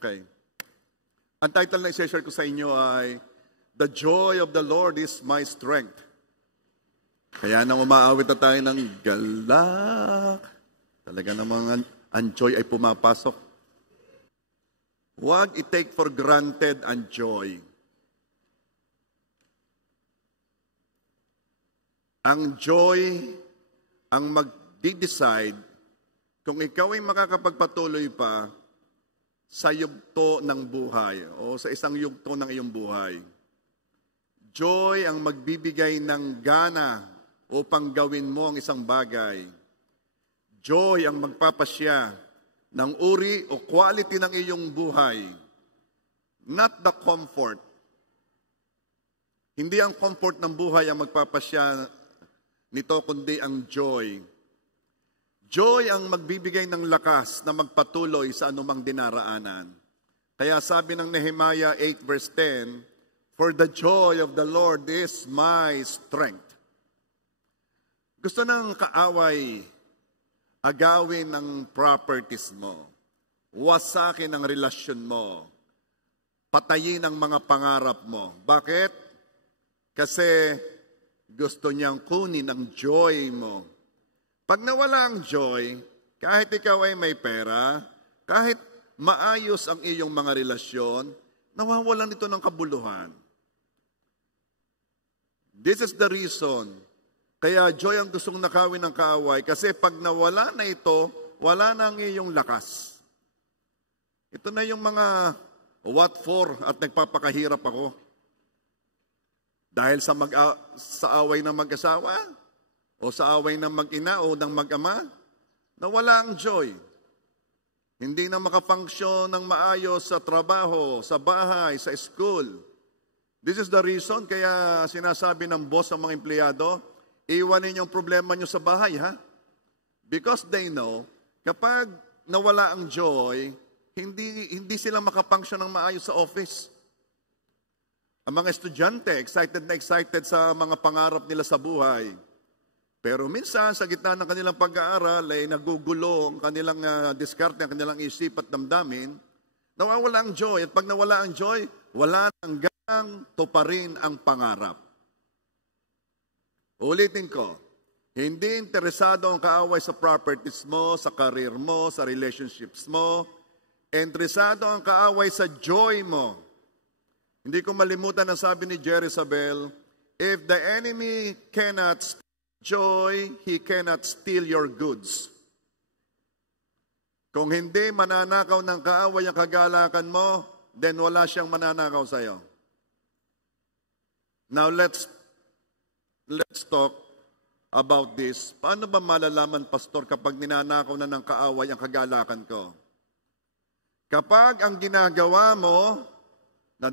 Okay. Ang title na i-share ko sa inyo ay, The Joy of the Lord is My Strength. Kaya nang umaawit na tayo ng galak, talaga namang ang joy ay pumapasok. Huwag i-take for granted ang joy. Ang joy ang mag-decide kung ikaw ay makakapagpatuloy pa sa yugto ng buhay o sa isang yugto ng iyong buhay. Joy ang magbibigay ng gana upang gawin mo ang isang bagay. Joy ang magpapasya ng uri o quality ng iyong buhay. Not the comfort. Hindi ang comfort ng buhay ang magpapasya nito, kundi ang joy. Joy ang magbibigay ng lakas na magpatuloy sa anumang dinaraanan. Kaya sabi ng Nehemiah 8 verse 10, For the joy of the Lord is my strength. Gusto ng kaaway agawin ang properties mo, wasakin ang relasyon mo, patayin ang mga pangarap mo. Bakit? Kasi gusto niyang kunin ang joy mo. Pag nawala ang joy, kahit ikaw ay may pera, kahit maayos ang iyong mga relasyon, nawawalan ito ng kabuluhan. This is the reason. Kaya joy ang gustong nakawin ng kaaway, kasi pag nawala na ito, wala na ang iyong lakas. Ito na yung mga what for at nagpapakahirap ako. Dahil sa away ng mag-asawa, o sa away ng mag-ina o ng mag-ama, nawala ang joy. Hindi na makafunksyon ng maayos sa trabaho, sa bahay, sa school. This is the reason kaya sinasabi ng boss sa mga empleyado, iwanin yung problema nyo sa bahay, ha? Because they know, kapag nawala ang joy, hindi sila makafunksyon ng maayos sa office. Ang mga estudyante, excited na excited sa mga pangarap nila sa buhay. Pero minsan, sa gitna ng kanilang pag-aaral, ay nagugulo ang kanilang diskarte, ang kanilang isip at damdamin, nawawala ang joy. At pag nawala ang joy, wala nang ganang tuparin ang pangarap. Ulitin ko, hindi interesado ang kaaway sa properties mo, sa career mo, sa relationships mo. Interesado ang kaaway sa joy mo. Hindi ko malimutan ang sabi ni Jezebel, if the enemy cannot steal joy, he cannot steal your goods. Kung hindi mananakaw ng kaaway ang kagalakan mo, then wala siyang mananakaw sa iyo. Now let's talk about this. Paano ba malalaman, Pastor, kapag ninanakaw na ng kaaway ang kagalakan ko? Kapag ang ginagawa mo, na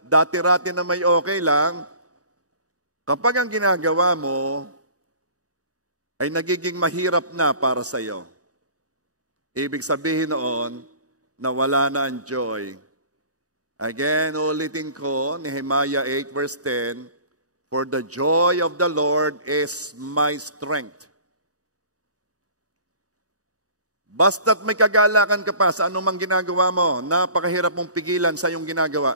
dati-rati na may okay lang, kapag ang ginagawa mo ay nagiging mahirap na para sa iyo, ibig sabihin noon na wala na ang joy. Again, ulitin ko, Nehemiah 8 verse 10, For the joy of the Lord is my strength. Basta't may kagalakan ka pa sa anumang ginagawa mo, napakahirap mong pigilan sa iyong ginagawa.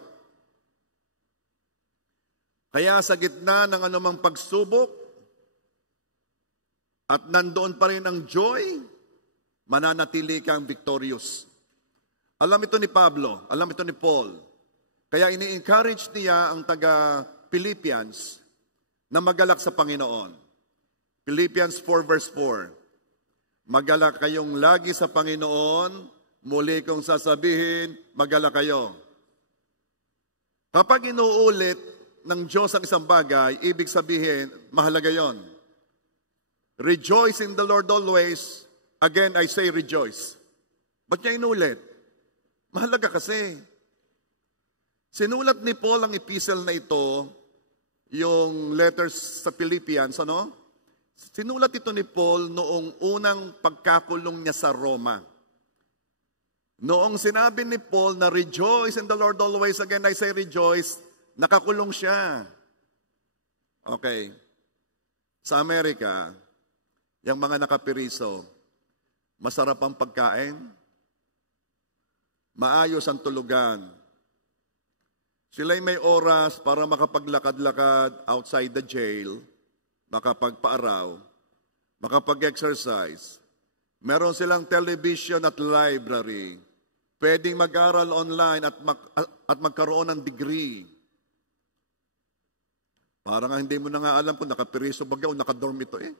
Kaya sa gitna ng anumang pagsubok, at nandoon pa rin ang joy, mananatili kang victorious. Alam ito ni Pablo, alam ito ni Paul. Kaya ini-encourage niya ang taga-Philippians na magalak sa Panginoon. Philippians 4 verse 4. Magalak kayong lagi sa Panginoon, muli kong sasabihin, magalak kayo. Kapag inuulit ng Diyos ang isang bagay, ibig sabihin, mahalaga yon. Rejoice in the Lord always. Again, I say rejoice. Ba't niya inulit? Mahalaga kasi. Sinulat ni Paul ang epistle na ito, yung letters sa Philippians, ano? Sinulat ito ni Paul noong unang pagkakulong niya sa Roma. Noong sinabi ni Paul na rejoice in the Lord always, again I say rejoice, nakakulong siya. Okay. Sa Amerika, yung mga nakapiriso, masarap ang pagkain, maayos ang tulugan. Sila'y may oras para makapaglakad-lakad outside the jail, makapagpaaraw, makapag-exercise. Meron silang television at library. Pwedeng mag-aral online at magkaroon ng degree. Parang hindi mo na nga alam kung nakapiriso ba o nakadorm ito eh.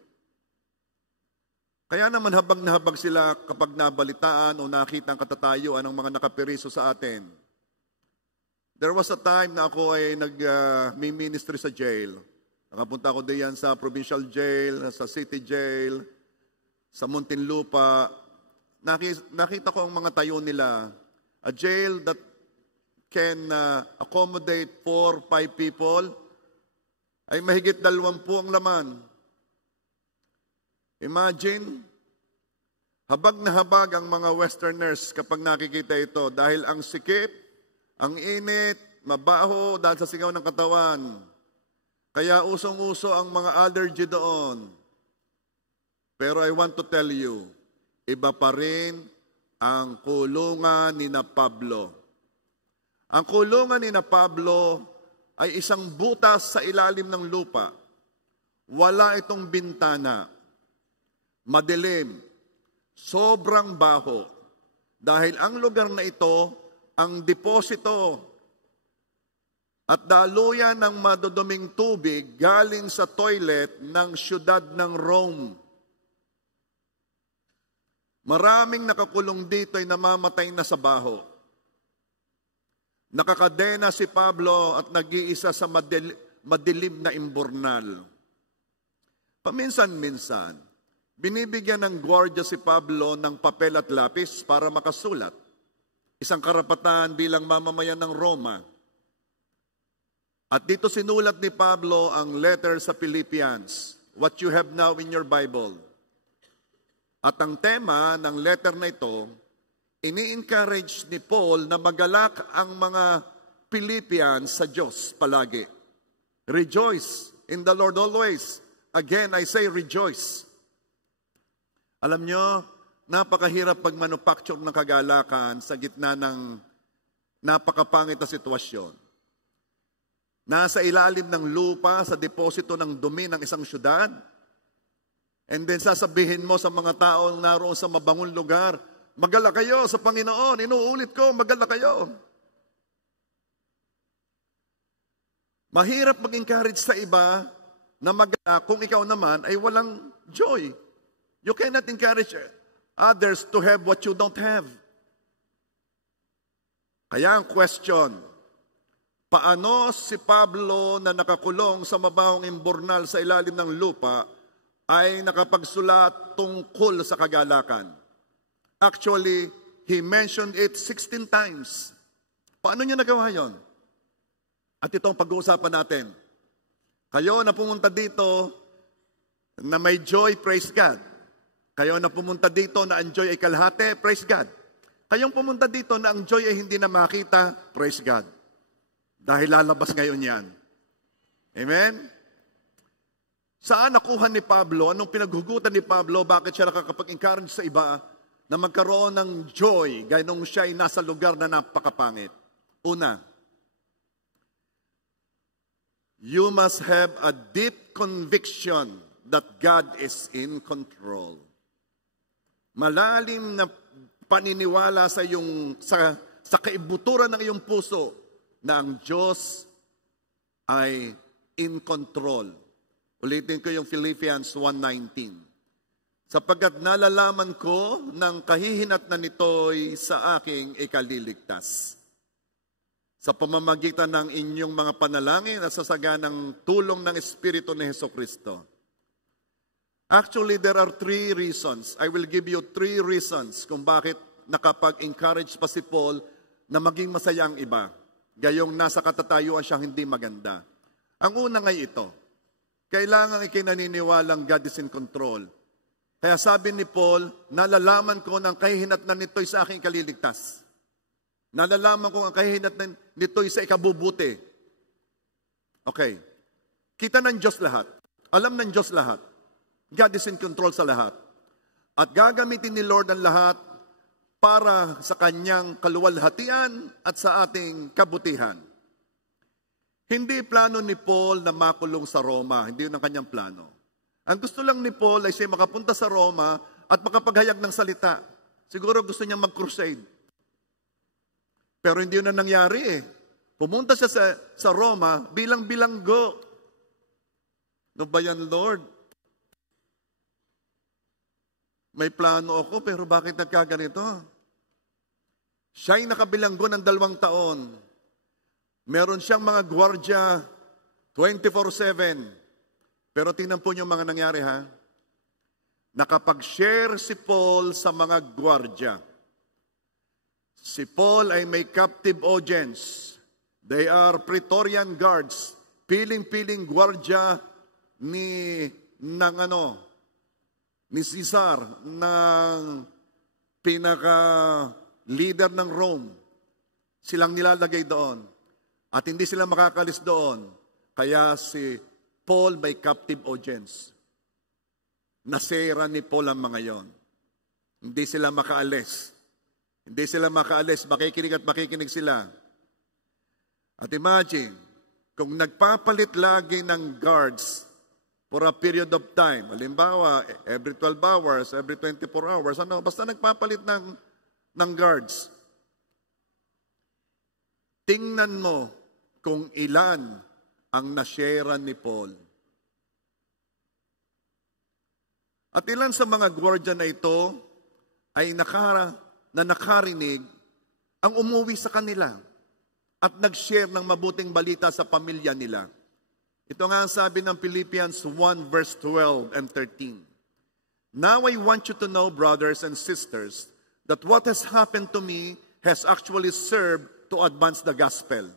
Kaya naman habag na habag sila kapag nabalitaan o nakita ang katatayuan ng mga nakapiriso sa atin. There was a time na ako ay nag-ministry sa jail. Nakapunta ako diyan sa provincial jail, sa city jail, sa Muntinlupa. Nakita ko ang mga tayo nila. A jail that can accommodate 4, 5 people ay mahigit 20 ang laman. Imagine, habag na habag ang mga Westerners kapag nakikita ito dahil ang sikip, ang init, mabaho dahil sa singaw ng katawan. Kaya usong-uso ang mga allergy doon. Pero I want to tell you, iba pa rin ang kulungan ni na Pablo. Ang kulungan ni na Pablo ay isang butas sa ilalim ng lupa. Wala itong bintana. Madilim. Sobrang baho. Dahil ang lugar na ito, ang deposito at daluyan ng maduduming tubig galing sa toilet ng siyudad ng Rome. Maraming nakakulong dito ay namamatay na sa baho. Nakakadena si Pablo at nag-iisa sa madilim na imburnal. Paminsan-minsan, binibigyan ng gwardiya si Pablo ng papel at lapis para makasulat. Isang karapatan bilang mamamayan ng Roma. At dito sinulat ni Pablo ang letter sa Philippians, what you have now in your Bible. At ang tema ng letter na ito, ini-encourage ni Paul na magalak ang mga Philippians sa Diyos palagi. Rejoice in the Lord always. Again, I say rejoice. Alam nyo, napakahirap pag-manufacture ng kagalakan sa gitna ng napakapangit na sitwasyon. Nasa ilalim ng lupa, sa deposito ng dumi ng isang syudad, and then sasabihin mo sa mga taong naroon sa mabangong lugar, magala kayo sa Panginoon. Inuulit ko, magala kayo. Mahirap mag-encourage sa iba na magala kung ikaw naman ay walang joy. You cannot encourage others to have what you don't have. Kaya ang question, paano si Pablo na nakakulong sa mabahong imburnal sa ilalim ng lupa ay nakapagsulat tungkol sa kagalakan? Actually, he mentioned it 16 times. Paano niya nagawa yon? At itong pag-uusapan natin. Kayo na pumunta dito na may joy, praise God. Kayo na pumunta dito na ang joy ay kalahati, praise God. Kayong pumunta dito na ang joy ay hindi na makita, praise God. Dahil lalabas ngayon yan. Amen? Saan nakuha ni Pablo? Anong pinaghugutan ni Pablo? Bakit siya nakakapag-encourage sa iba na magkaroon ng joy gaya nung siya ay nasa lugar na napakapangit? Una, you must have a deep conviction that God is in control. Malalim na paniniwala sa kaibuturan ng iyong puso na ang Diyos ay in control. Ulitin ko yung Philippians 1:19. Sapagkat nalalaman ko ng kahihinat na nito'y sa aking ikaliligtas. Sa pamamagitan ng inyong mga panalangin at sa saganang tulong ng Espiritu ni Hesukristo. Actually, there are 3 reasons. I will give you 3 reasons kung bakit nakapag-encourage pa si Paul na maging masaya ang iba. Gayong nasa katatayuan siyang hindi maganda. Ang una ngay ito, kailangan ikinaniniwalang God is in control. Kaya sabi ni Paul, nalalaman ko ng kahihinatnan nito'y sa aking kaliligtas. Nalalaman ko ang kahihinatnan nito'y sa ikabubuti. Okay. Kita ng Diyos lahat. Alam ng Diyos lahat. God is in control sa lahat. At gagamitin ni Lord ang lahat para sa kanyang kaluwalhatian at sa ating kabutihan. Hindi plano ni Paul na makulong sa Roma, hindi yun ang kanyang plano. Ang gusto lang ni Paul ay siya makapunta sa Roma at makapaghayag ng salita. Siguro gusto niya mag-crusade. Pero hindi yun ang nangyari eh. Pumunta siya sa Roma bilang bilanggo. No ba yan, Lord? May plano ako, pero bakit nagkaganito? Siya'y nakabilanggo ng 2 taon. Meron siyang mga gwardya 24/7. Pero tingnan po niyo mga nangyari ha. Nakapag-share si Paul sa mga gwardya. Si Paul ay may captive audience. They are Praetorian guards. Piling-piling gwardya ni Caesar, ng pinaka-leader ng Rome. Silang nilalagay doon. At hindi sila makakalis doon. Kaya si Paul may captive audience. Nasera ni Paul ang mga yon. Hindi sila makaalis. Hindi sila makaalis. Makikinig at makikinig sila. At imagine, kung nagpapalit lagi ng guards for a period of time, halimbawa, every 12 hours, every 24 hours, basta nagpapalit ng guards. Tingnan mo kung ilan ang nasyera ni Paul. At ilan sa mga gwardiya na ito ay nakarinig ang umuwi sa kanila at nag-share ng mabuting balita sa pamilya nila. Ito nga ang sabi ng Philippians 1 verse 12 and 13. Now I want you to know, brothers and sisters, that what has happened to me has actually served to advance the gospel.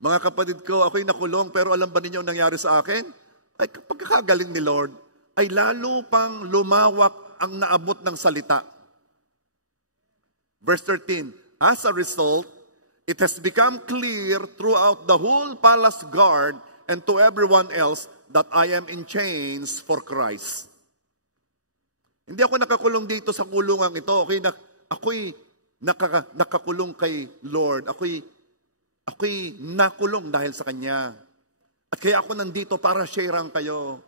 Mga kapatid ko, ako'y nakulong, pero alam ba ninyo ang nangyari sa akin? Ay pagkakagaling ni Lord, ay lalo pang lumawak ang naabot ng salita. Verse 13, as a result, it has become clear throughout the whole palace guard and to everyone else that I am in chains for Christ. Hindi ako nakakulong dito sa kulungan ito. Ako'y nakakulong kay Lord. Ako'y nakulong dahil sa Kanya. At kaya ako nandito para sharean kayo.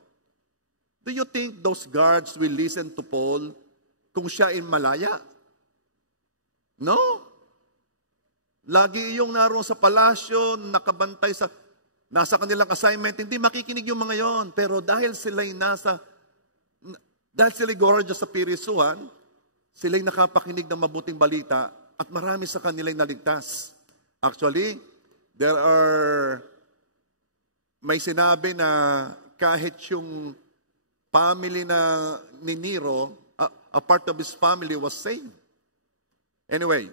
Do you think those guards will listen to Paul kung siya ay malaya? No. Lagi yung naroon sa palasyo, nakabantay nasa kanilang assignment, hindi makikinig yung mga yon. Pero dahil sila'y gorgeous sa pirisuhan, sila'y nakapakinig ng mabuting balita at marami sa kanila'y naligtas. Actually, may sinabi na kahit yung family ni Nero, a part of his family was saved. Anyway,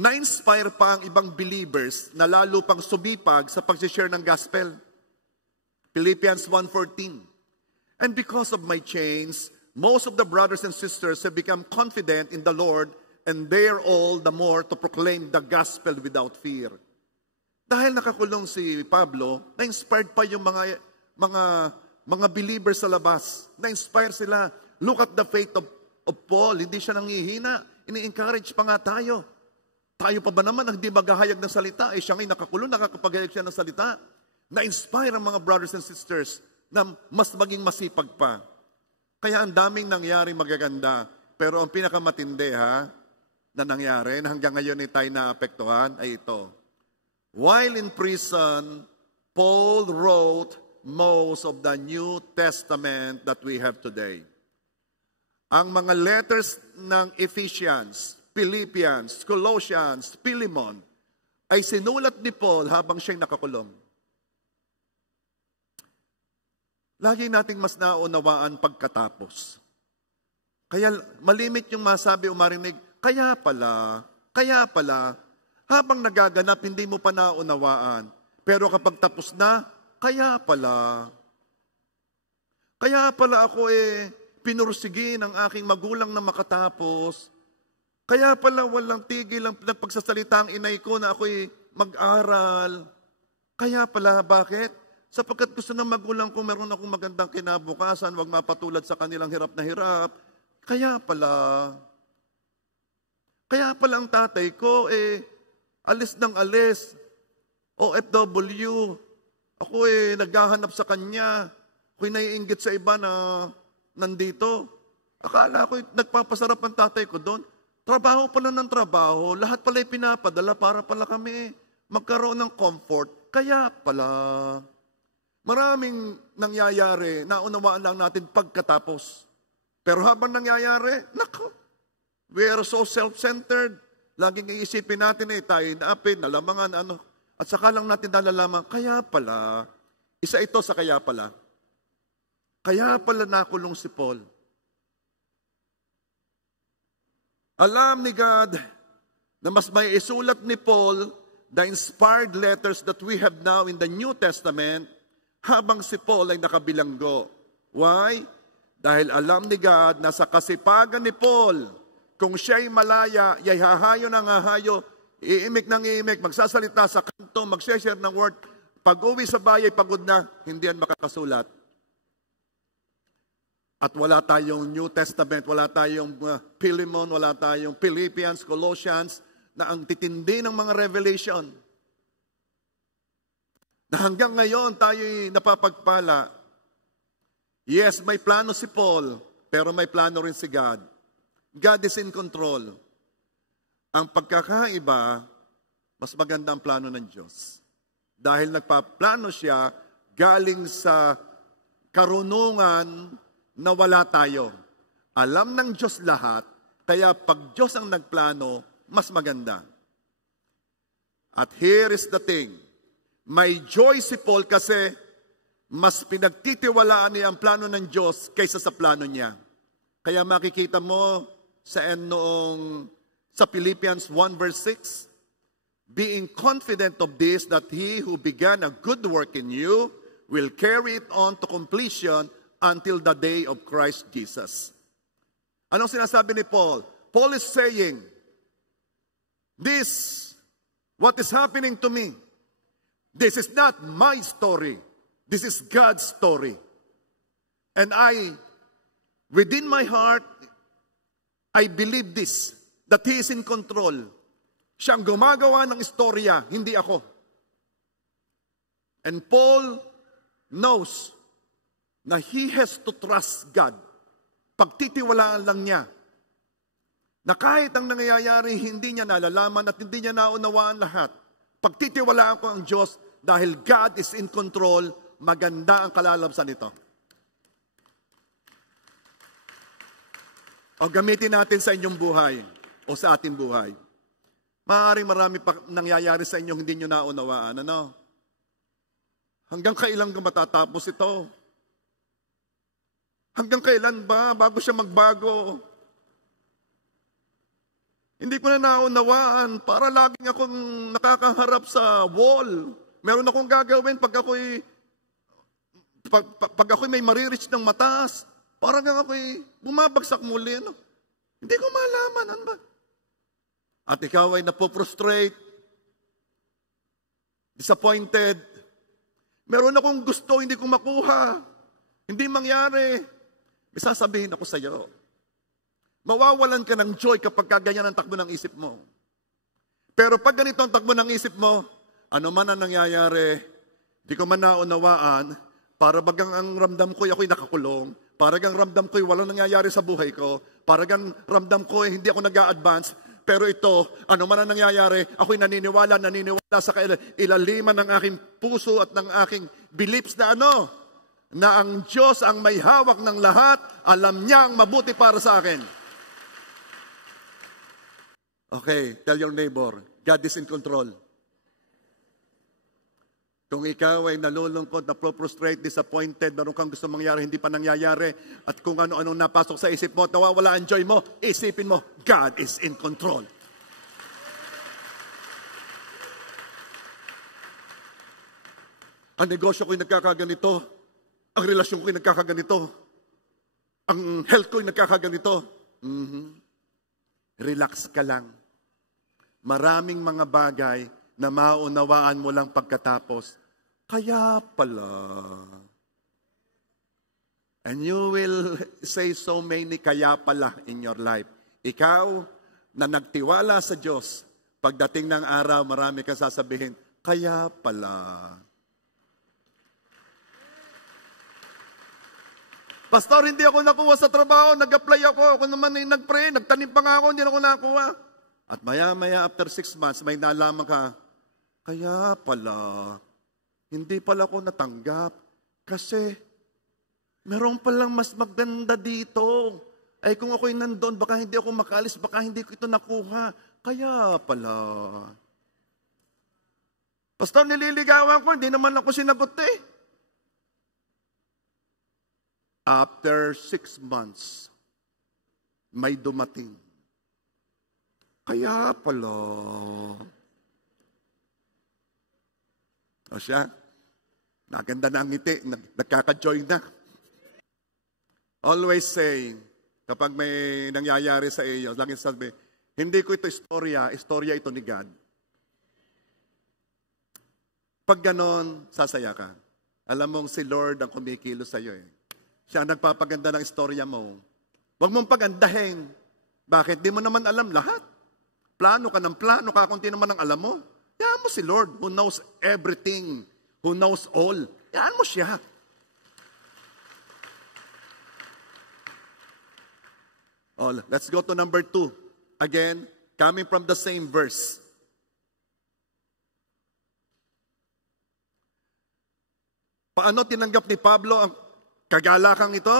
na-inspire pa ang ibang believers na lalo pang sumipag sa pag-share ng gospel. Philippians 1:14. And because of my chains, most of the brothers and sisters have become confident in the Lord and dare all the more to proclaim the gospel without fear. Dahil nakakulong si Pablo, na-inspired pa yung mga believers sa labas. Na-inspire sila. Look at the faith of Paul. Hindi siya nangihina. Ini-encourage pa nga tayo. Tayo pa ba naman ang hindi maghahayag ng salita? Siya nga'y nakakulong, nakakapaghayag siya ng salita. Na-inspire ang mga brothers and sisters na mas maging masipag pa. Kaya ang daming nangyari magaganda. Pero ang pinakamatindi na nangyari, na hanggang ngayon ay tayo naapektuhan, ay ito. While in prison, Paul wrote most of the New Testament that we have today. Ang mga letters ng Ephesians, Philippians, Colossians, Philemon, ay sinulat ni Paul habang siya'y nakakulong. Lagi nating mas naunawaan pagkatapos. Kaya malimit yung masabi o marinig, kaya pala, habang nagaganap, hindi mo pa naunawaan. Pero kapag tapos na, kaya pala ako pinursigi ng aking magulang na makatapos. Kaya pala walang tigil ang pagsasalita ang inay ko na ako'y mag-aral. Kaya pala, bakit? Sapagkat gusto ng magulang ko meron akong magandang kinabukasan, wag mapatulad sa kanilang hirap na hirap. Kaya pala ang tatay ko, alis ng alis, OFW, ako naghahanap sa kanya, ako'y naiinggit sa iba na nandito. Akala ko nagpapasarap ang tatay ko doon. Trabaho pala ng trabaho, lahat pala pinapadala para pala kami magkaroon ng comfort. Kaya pala, maraming nangyayari, naunawaan lang natin pagkatapos. Pero habang nangyayari, nako, we are so self-centered. Laging iisipin natin tayo naapin, nalamangan, at saka lang natin nalalaman, kaya pala, isa ito sa kaya pala. Kaya pala nakulong si Paul. Alam ni God na mas may isulat ni Paul the inspired letters that we have now in the New Testament habang si Paul ay nakabilanggo. Why? Dahil alam ni God na sa kasipagan ni Paul, kung siya'y malaya, yay hahayo ng hahayo, iimik ng iimik, magsasalita sa kanto, mag-share ng word, pag-uwi sa bahay, pagod na, hindi yan makakasulat. At wala tayong New Testament, wala tayong Philemon, wala tayong Philippians, Colossians, na ang titindi ng mga revelation. Na hanggang ngayon tayo'y napapagpala. Yes, may plano si Paul, pero may plano rin si God. God is in control. Ang pagkakaiba, mas maganda ang plano ng Diyos. Dahil nagpaplano siya galing sa karunungan na wala tayo. Alam ng Diyos lahat, kaya pag Diyos ang nagplano, mas maganda. At here is the thing. May joy si Paul kasi mas pinagtitiwalaan niya ang plano ng Diyos kaysa sa plano niya. Kaya makikita mo sa sa Philippians 1 verse 6, being confident of this, that he who began a good work in you will carry it on to completion until the day of Christ Jesus. Anong sinasabi ni Paul? Paul is saying, what is happening to me, this is not my story. This is God's story. And within my heart, I believe this, that He is in control. Siyang gumagawa ng istorya, hindi ako. And Paul knows na he has to trust God. Pagtitiwalaan lang niya na kahit ang nangyayari, hindi niya nalalaman at hindi niya naunawaan lahat. Pagtitiwalaan ko ang Diyos dahil God is in control, maganda ang kalalabsan nito. O gamitin natin sa inyong buhay o sa ating buhay. Maaaring marami pa nangyayari sa inyo hindi nyo naunawaan. Hanggang kailan ka matatapos ito? Hanggang kailan ba bago siya magbago? Hindi ko na naunawaan. Para laging akong nakakaharap sa wall. Meron akong gagawin pag ako'y may maririch ng mataas. Parang ako'y bumabagsak muli. Hindi ko malaman. Ano ba? At ikaw ay napoprostrate, disappointed. Meron akong gusto, hindi ko makuha. Hindi mangyari. May sasabihin ako sa iyo. Mawawalan ka ng joy kapag ganyan ang takbo ng isip mo. Pero pag ganito ang takbo ng isip mo, ano man ang nangyayari, di ko man naunawaan, para bagang ang ramdam ko'y ako'y nakakulong, para gang ramdam ko'y walang nangyayari sa buhay ko, para gang ramdam ko'y hindi ako nag-a-advance, pero ito, ano man ang nangyayari, ako'y naniniwala sa ilaliman ng aking puso at ng aking beliefs na na ang Diyos ang may hawak ng lahat, alam niya ang mabuti para sa akin. Okay, tell your neighbor, God is in control. Kung ikaw ay nalulungkot, naproprostrate, disappointed, meron kang gusto mangyari, hindi pa nangyayari, at kung ano-anong napasok sa isip mo, nawawala ang joy mo, isipin mo, God is in control. Ang negosyo ko'y nagkakaganito, ang relasyon ko'y nagkakaganito, ang health ko'y nagkakaganito. Relax ka lang. Maraming mga bagay na maunawaan mo lang pagkatapos. Kaya pala. And you will say so many kaya pala in your life. Ikaw na nagtiwala sa Diyos, pagdating ng araw, marami kang sasabihin, kaya pala. Pastor, hindi ako nakuha sa trabaho, nag-apply ako, ako naman ay nag-pray, nagtanim pa nga ako, hindi ako nakuha. At maya-maya, after 6 months, may nalaman ka, kaya pala, hindi pala ako natanggap, kasi meron palang mas maganda dito. Ay kung ako'y nandun, baka hindi ako makaalis, baka hindi ko ito nakuha. Kaya pala. Pastor, nililigawan ko, hindi naman ako sinagot eh. After 6 months, may dumating. Kaya pala. O siya, naganda na ang ngiti, nagkaka-joy na. Always say, kapag may nangyayari sa iyo, lagi sabi, hindi ko ito istorya ito ni God. Pag ganon, sasaya ka. Alam mong si Lord ang kumikilos sa iyo eh. Siya ang nagpapaganda ng istorya mo. Huwag mong pagandahin. Bakit? Di mo naman alam lahat. Plano ka ng plano ka, kung di naman ang alam mo. Yan mo si Lord, who knows everything, who knows all. Yan mo siya. Oh, let's go to number 2. Again, coming from the same verse. Paano tinanggap ni Pablo ang kagalakang ito?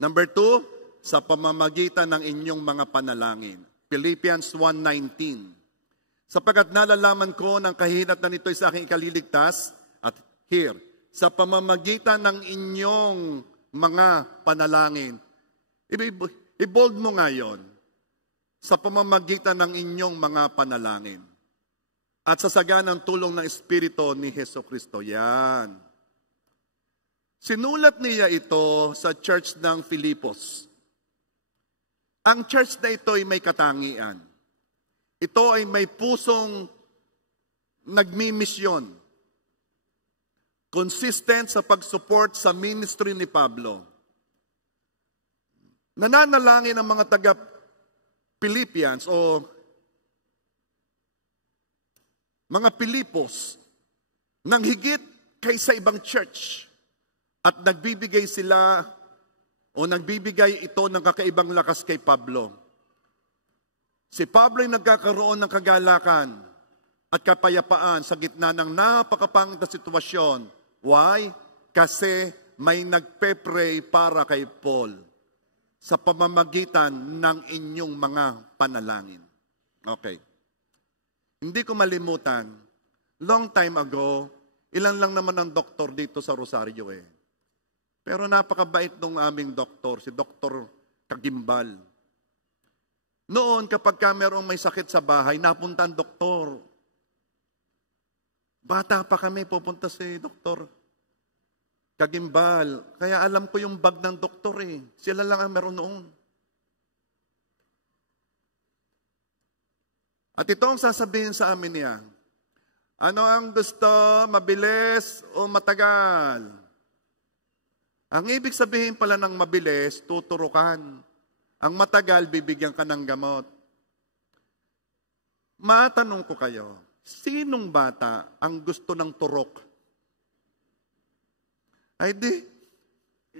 Number 2, sa pamamagitan ng inyong mga panalangin. Philippians 1:19. Sapagkat nalalaman ko ng kahinatnan nito'y sa aking ikaliligtas, at here, sa pamamagitan ng inyong mga panalangin. I-bold mo ngayon, sa pamamagitan ng inyong mga panalangin. At sa saganang tulong ng Espiritu ni Jesucristo. Yan. Sinulat niya ito sa church ng Filipos. Ang church na ito ay may katangian. Ito ay may pusong nagmimisyon. Consistent sa pag-support sa ministry ni Pablo. Nananalangin ang mga taga-Philippians o mga Pilipos ng higit kaysa ibang church at nagbibigay sila o nagbibigay ito ng kakaibang lakas kay Pablo. Si Pablo ay nagkakaroon ng kagalakan at kapayapaan sa gitna ng napakapangit na sitwasyon. Why? Kasi may nagpe-pray para kay Paul sa pamamagitan ng inyong mga panalangin. Okay. Hindi ko malimutan, long time ago, ilan lang naman ang doktor dito sa Rosario eh. Pero napakabait nung aming doktor, si Dr. Kagimbal. Noon, kapag merong may sakit sa bahay, napunta ang doktor. Bata pa kami, pupunta si Dr. Kagimbal. Kaya alam ko yung bag ng doktor eh. Sila lang ang meron noon. At ito ang sasabihin sa amin niya. Ano ang gusto? Mabilis o matagal? Ang ibig sabihin pala ng mabilis, tuturukan. Ang matagal, bibigyan ka ng gamot. Matanong ko kayo, sinong bata ang gusto ng turok? Ay di,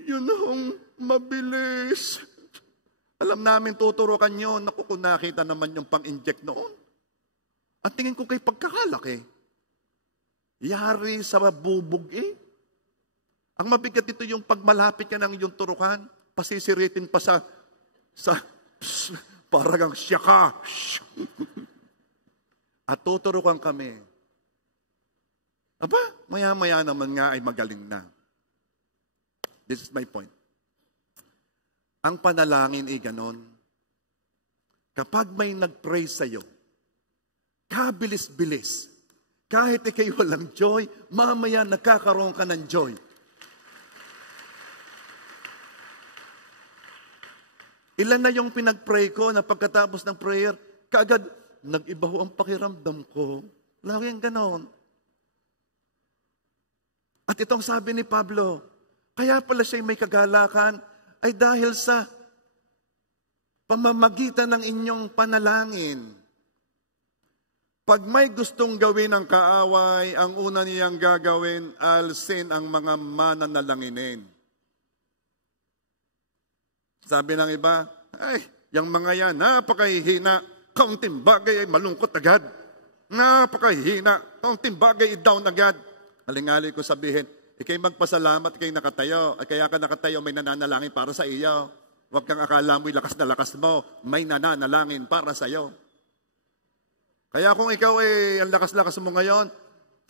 yun ang mabilis. Alam namin tuturukan nyo, naku kung nakita naman yung pang-inject noon. At tingin ko kay pagkakalaki, yari sa bubog eh. Ang mabigat ito yung pag malapit ka ng yung turukan, pasisiritin pa sa parang siyaka. At tuturukan kami. Aba, maya-maya naman nga ay magaling na. This is my point. Ang panalangin ay ganon. Kapag may nag-pray sa'yo, kabilis-bilis, kahit ikay walang joy, mamaya nakakaroon ka ng joy. Ilan na yung pinag-pray ko na pagkatapos ng prayer, kaagad, nag-iba ho ang pakiramdam ko. Laging ganon. At itong sabi ni Pablo, Kaya pala siya may kagalakan ay dahil sa pamamagitan ng inyong panalangin. Pag may gustong gawin ng kaaway, ang una niyang gagawin, alsin ang mga mananalanginin. Sabi ng iba, ay, yung mga yan, napakahihina, kaunting bagay ay malungkot agad. Napakahihina, kaunting bagay ay down agad. Halingali ko sabihin, ikay magpasalamat, ikay nakatayo. Ay kaya ka nakatayo, may nananalangin para sa iyo. Huwag kang akala mo'y lakas na lakas mo, may nananalangin para sa iyo. Kaya kung ikaw ay ang lakas-lakas mo ngayon,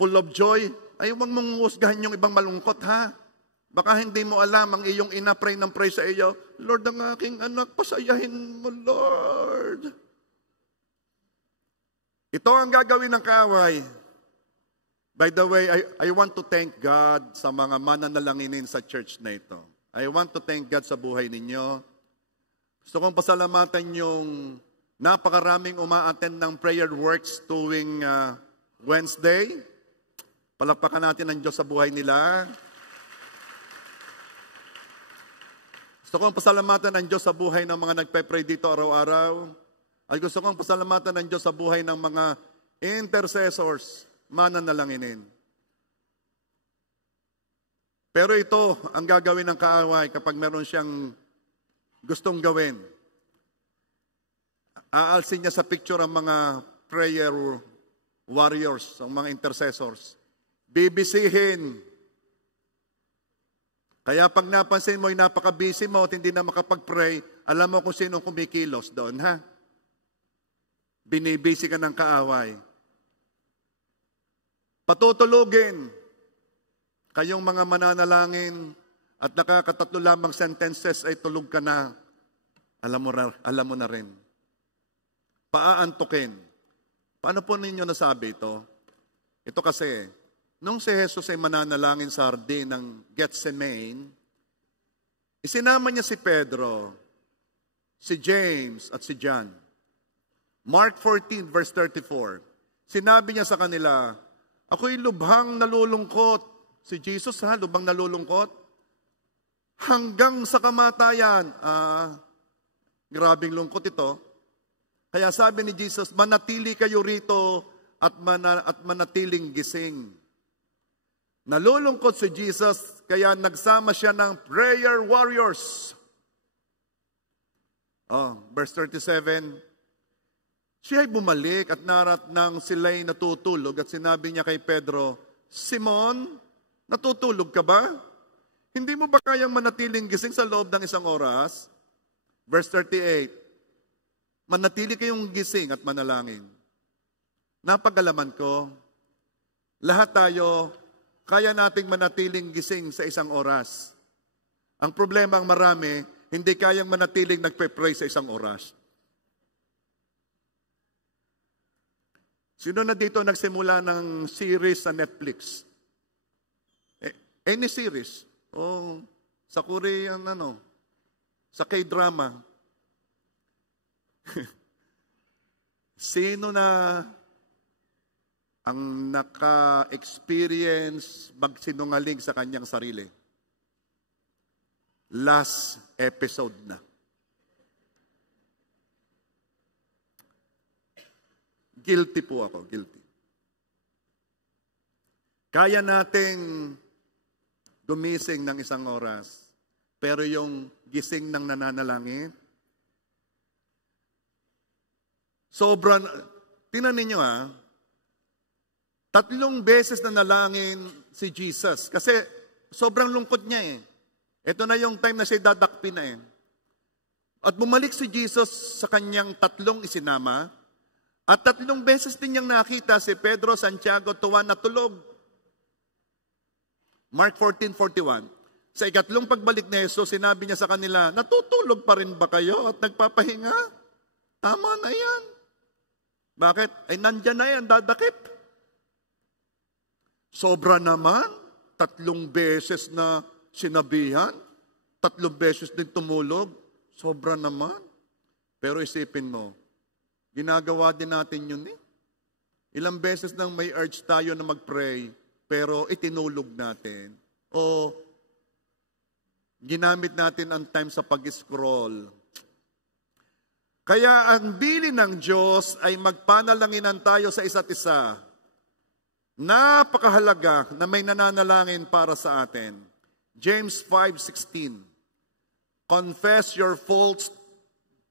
full of joy, ay huwag mong husgahan yung ibang malungkot, ha? Baka hindi mo alam ang iyong ina pray ng pray sa iyo, Lord, ang aking anak, pasayahin mo, Lord. Ito ang gagawin ng kaaway. By the way, I want to thank God sa mga mananalanginin sa church na ito. I want to thank God sa buhay ninyo. Gusto kong pasalamatan yung napakaraming uma-attend ng prayer works tuwing Wednesday. Palakpakan natin ang Diyos sa buhay nila. Gusto kong pasalamatan ang Diyos sa buhay ng mga nagpe-pray dito araw-araw. Ay gusto kong pasalamatan ang Diyos sa buhay ng mga intercessors, mananalanginin. Pero ito ang gagawin ng kaaway kapag meron siyang gustong gawin. Aalsin niya sa picture ang mga prayer warriors, ang mga intercessors. Bibisihin. Kaya pag napansin mo, napaka-busy mo at hindi na makapag-pray, alam mo kung sino kumikilos doon, ha? Binibisi ka ng kaaway. Patutulugin. Kayong mga mananalangin at nakakatatlo lamang sentences ay tulog ka na. Alam mo na rin. Paaantukin. Paano po ninyo nasabi ito? Ito kasi, nung si Jesus ay mananalangin sa hardin ng Gethsemane, isinama niya si Pedro, si James at si John. Mark 14 verse 34. Sinabi niya sa kanila, ako'y lubhang nalulungkot. Si Jesus lubhang nalulungkot. Hanggang sa kamatayan. Grabing lungkot ito. Kaya sabi ni Jesus, manatili kayo rito at manatiling gising. Nalulungkot si Jesus, kaya nagsama siya ng prayer warriors. Verse 37, siya ay bumalik at narat nang sila'y natutulog at sinabi niya kay Pedro, Simon, natutulog ka ba? Hindi mo ba kayang manatiling gising sa loob ng isang oras? Verse 38, manatili kayong gising at manalangin. Napagalaman ko, lahat tayo, kaya nating manatiling gising sa isang oras. Ang problema ang marami, hindi kayang manatiling nagpe-pray sa isang oras. Sino na dito nagsimula ng series sa Netflix? Any series? O sa Korean, sa K-drama. Sino na ang naka-experience magsinungaling sa kanyang sarili? Last episode na. Guilty po ako, guilty. Kaya nating gumising ng isang oras, pero yung gising ng nananalangin, sobrang, tingnan ninyo 3 beses na nalangin si Jesus. Kasi sobrang lungkot niya Ito na yung time na siya dadakpin na At bumalik si Jesus sa kanyang 3 isinama. At 3 beses din niyang nakita si Pedro, Santiago, Juan na tulog. Mark 14:41. Sa ikatlong pagbalik ni Jesus, sinabi niya sa kanila, natutulog pa rin ba kayo at nagpapahinga? Tama na yan. Bakit? Ay nandyan na yan, dadakip. Sobra naman, 3 beses na sinabihan, 3 beses din tumulog, sobra naman. Pero isipin mo, ginagawa din natin yun Ilang beses nang may urge tayo na mag-pray, pero itinulog natin. O ginamit natin ang time sa pag-scroll. Kaya ang bilin ng Diyos ay magpanalanginan tayo sa isa't isa. Napakahalaga na may nananalangin para sa atin. James 5:16. Confess your faults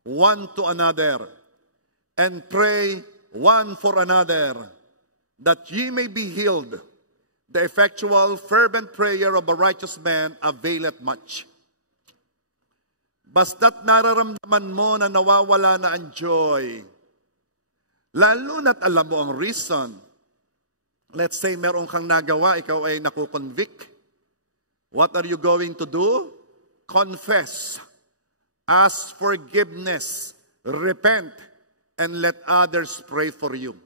one to another, and pray one for another, that ye may be healed. The effectual, fervent prayer of a righteous man availeth much. Basta't nararamdaman mo na nawawala na ang joy, lalo na't alam mo ang reason. Let's say meron kang nagawa, ikaw ay nakukonvict. What are you going to do? Confess, ask forgiveness, repent, and let others pray for you.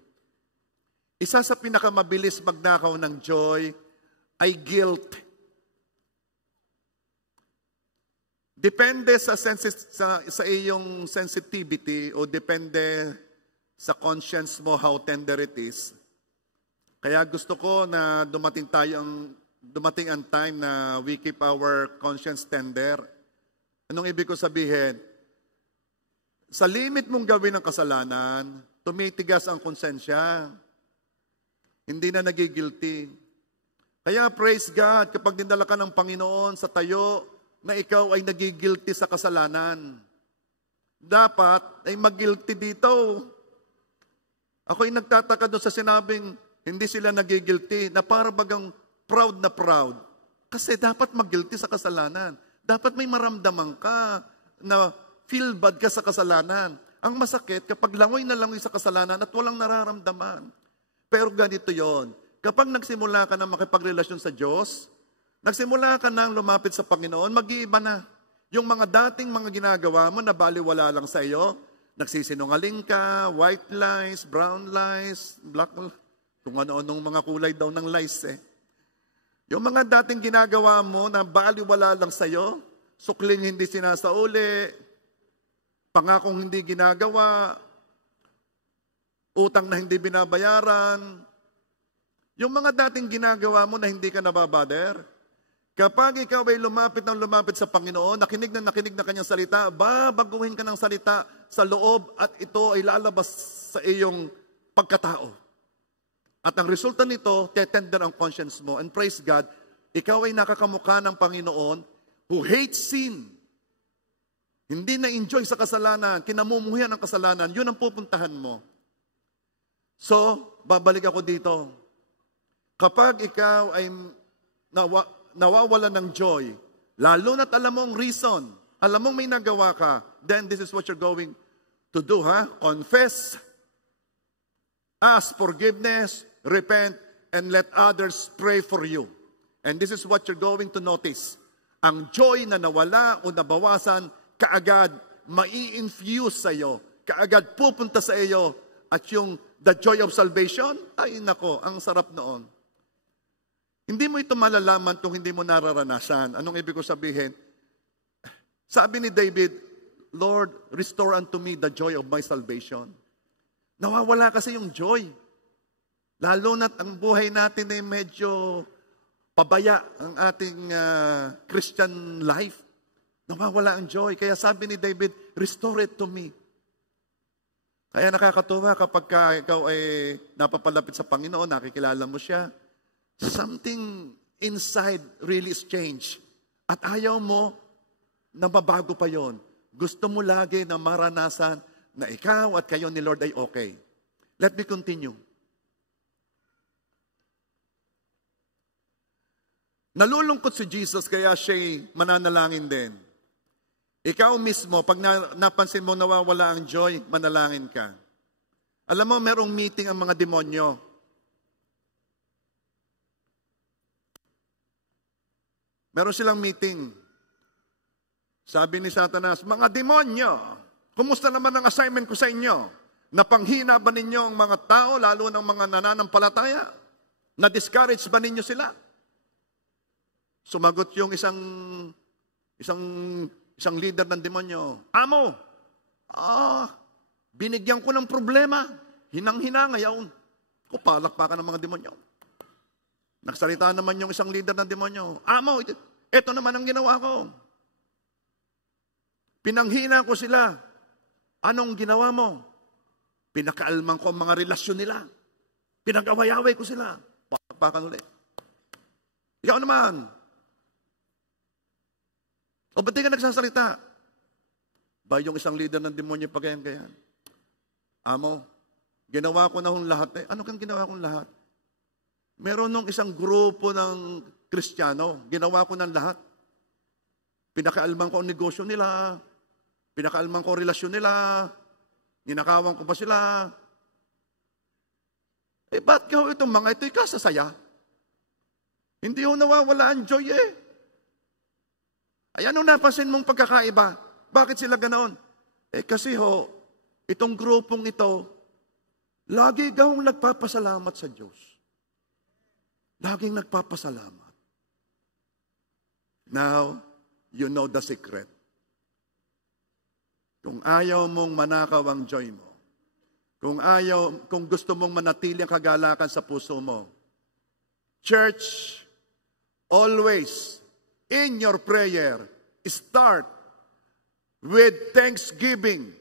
Isa sa pinakamabilis magnakaw ng joy ay guilt. Depende sa iyong sensitivity o depende sa conscience mo how tender it is. Kaya gusto ko na dumating ang time na we keep our conscience tender. Anong ibig ko sabihin? Sa limit mong gawin ang kasalanan, tumitigas ang konsensya. Hindi na nagigilty. Kaya praise God, kapag dinala ka ng Panginoon sa tayo, na ikaw ay nagigilty sa kasalanan. Dapat ay mag-guilty dito. Ako'y nagtataka doon sa sinabing, hindi sila nagigilty, na para bagang proud na proud. Kasi dapat mag-guilty sa kasalanan. Dapat may maramdaman ka na feel bad ka sa kasalanan. Ang masakit, kapag langoy na langoy sa kasalanan at walang nararamdaman. Pero ganito yon. Kapag nagsimula ka na makipagrelasyon sa Diyos, nagsimula ka nang lumapit sa Panginoon, mag-iiba na. Yung mga dating mga ginagawa mo na baliwala lang sa iyo, nagsisinungaling ka, white lies, brown lies, black, kung ano-anong mga kulay daw ng lies eh. Yung mga dating ginagawa mo na baliwala lang sa iyo, sukling hindi sinasauli, pangakong hindi ginagawa, utang na hindi binabayaran, yung mga dating ginagawa mo na hindi ka nababader, kapag ikaw ay lumapit sa Panginoon, nakinig na kanyang salita, babaguhin ka ng salita sa loob at ito ay lalabas sa iyong pagkatao. At ang resulta nito, tetender ang conscience mo. And praise God, ikaw ay nakakamukha ng Panginoon who hates sin. Hindi na-enjoy sa kasalanan, kinamumuhian ng kasalanan, yun ang pupuntahan mo. So, babalik ako dito. Kapag ikaw ay nawawala ng joy, lalo na't alam mong reason, alam mong may nagawa ka, then this is what you're going to do, ha? Confess, ask forgiveness, repent, and let others pray for you. And this is what you're going to notice. Ang joy na nawala o nabawasan, kaagad mai-infuse sa iyo, kaagad pupunta sa iyo, at yung the joy of salvation, ay nako, ang sarap noon. Hindi mo ito malalaman kung hindi mo nararanasan. Anong ibig ko sabihin? Sabi ni David, Lord, restore unto me the joy of my salvation. Nawawala kasi yung joy. Lalo na't ang buhay natin ay medyo pabaya ang ating Christian life. Nawawala ang joy. Kaya sabi ni David, restore it to me. Kaya nakakatuwa kapag ikaw ay napapalapit sa Panginoon, nakikilala mo siya, something inside really is changed. At ayaw mo na mabago pa yon. Gusto mo lagi na maranasan na ikaw at kayo ni Lord ay okay. Let me continue. Nalulungkot si Jesus kaya siya'y mananalangin din. Ikaw mismo, pag napansin mo nawawala ang joy, manalangin ka. Alam mo, merong meeting ang mga demonyo. Meron silang meeting. Sabi ni Satanas, mga demonyo, kumusta naman ang assignment ko sa inyo? Napanghina ba ninyo ang mga tao, lalo ng mga nananampalataya? Na-discourage ba ninyo sila? Sumagot yung isang leader ng demonyo. Amo, binigyan ko ng problema. Hinang-hina ngayon. Palakpakan ng mga demonyo. Nagsalita naman yung isang leader ng demonyo. Amo, ito naman ang ginawa ko. Pinanghina ko sila. Anong ginawa mo? Pinakaalman ko ang mga relasyon nila. Pinag-away-away ko sila. Pakpakan ulit. Ikaw naman. O ba't di ka nagsasalita? Ba yung isang leader ng demonyo pagayan-gayan? Amo, ginawa ko na hong lahat. Ano kang ginawa kong lahat? Meron nung isang grupo ng Kristiyano, ginawa ko ng lahat. Pinakaalman ko ang negosyo nila, pinakaalman ko ang relasyon nila, ninakawan ko pa sila. Ba't ka itong mga ito'y kasasaya? Hindi ho nawawala ang joy eh. Ay ano napansin mong pagkakaiba? Bakit sila ganoon? Kasi ho, itong grupong ito, lagi gawang nagpapasalamat sa Diyos. Laging nagpapasalamat. Now, you know the secret. Kung ayaw mong manakaw ang joy mo, kung gusto mong manatili ang kagalakan sa puso mo, church, always, in your prayer, start with thanksgiving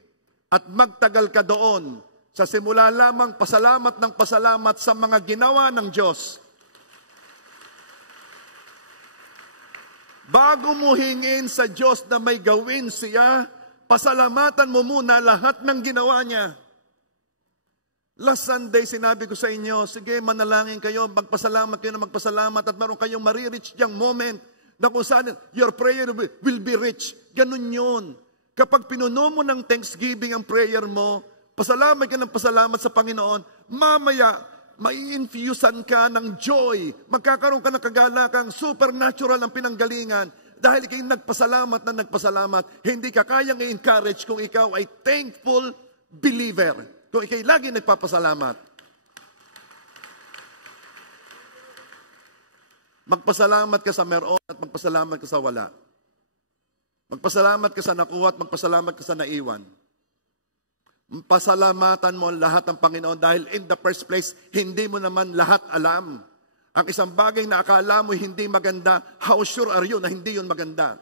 at magtagal ka doon sa simula lamang pasalamat ng pasalamat sa mga ginawa ng Diyos. Bago mo hingin sa Diyos na may gawin siya, pasalamatan mo muna lahat ng ginawa niya. Last Sunday, sinabi ko sa inyo, sige, manalangin kayo, magpasalamat kayo na magpasalamat at meron kayong marireach diyang moment na kung saan your prayer will be rich. Ganun yun. Kapag pinuno mo ng thanksgiving ang prayer mo, pasalamat ka ng pasalamat sa Panginoon, mamaya, mai-infusan ka ng joy. Magkakaroon ka ng kagalakang supernatural ang pinanggalingan dahil ikay nagpasalamat na nagpasalamat. Hindi ka kayang i-encourage kung ikaw ay thankful believer. Kung ikay lagi nagpapasalamat. Magpasalamat ka sa meron at magpasalamat ka sa wala. Magpasalamat ka sa nakuha at magpasalamat ka sa naiwan. Pasalamatan mo ang lahat ng Panginoon dahil in the first place, hindi mo naman lahat alam. Ang isang bagay na akala mo hindi maganda, how sure are you na hindi yun maganda?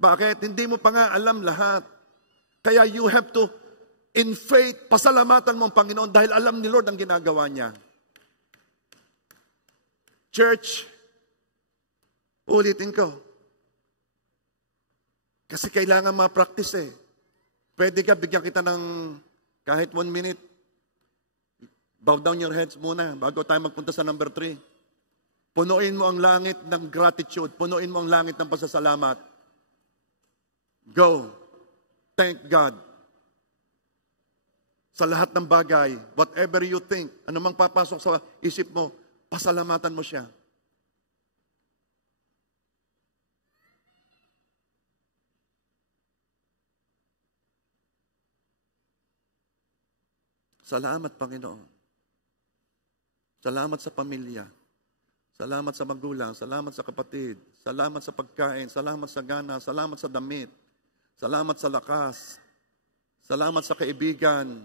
Bakit? Hindi mo pa nga alam lahat. Kaya you have to, in faith, pasalamatan mo ang Panginoon dahil alam ni Lord ang ginagawa niya. Church, ulitin ko. Kasi kailangan ma-practice eh. Pwede ka, bigyan kita ng kahit 1 minute. Bow down your heads muna bago tayo magpunta sa number 3. Punuin mo ang langit ng gratitude. Punuin mo ang langit ng pasasalamat. Go. Thank God. Sa lahat ng bagay, whatever you think, anumang papasok sa isip mo, pasalamatan mo siya. Salamat, Panginoon. Salamat sa pamilya. Salamat sa magulang. Salamat sa kapatid. Salamat sa pagkain. Salamat sa gana. Salamat sa damit. Salamat sa lakas. Salamat sa kaibigan.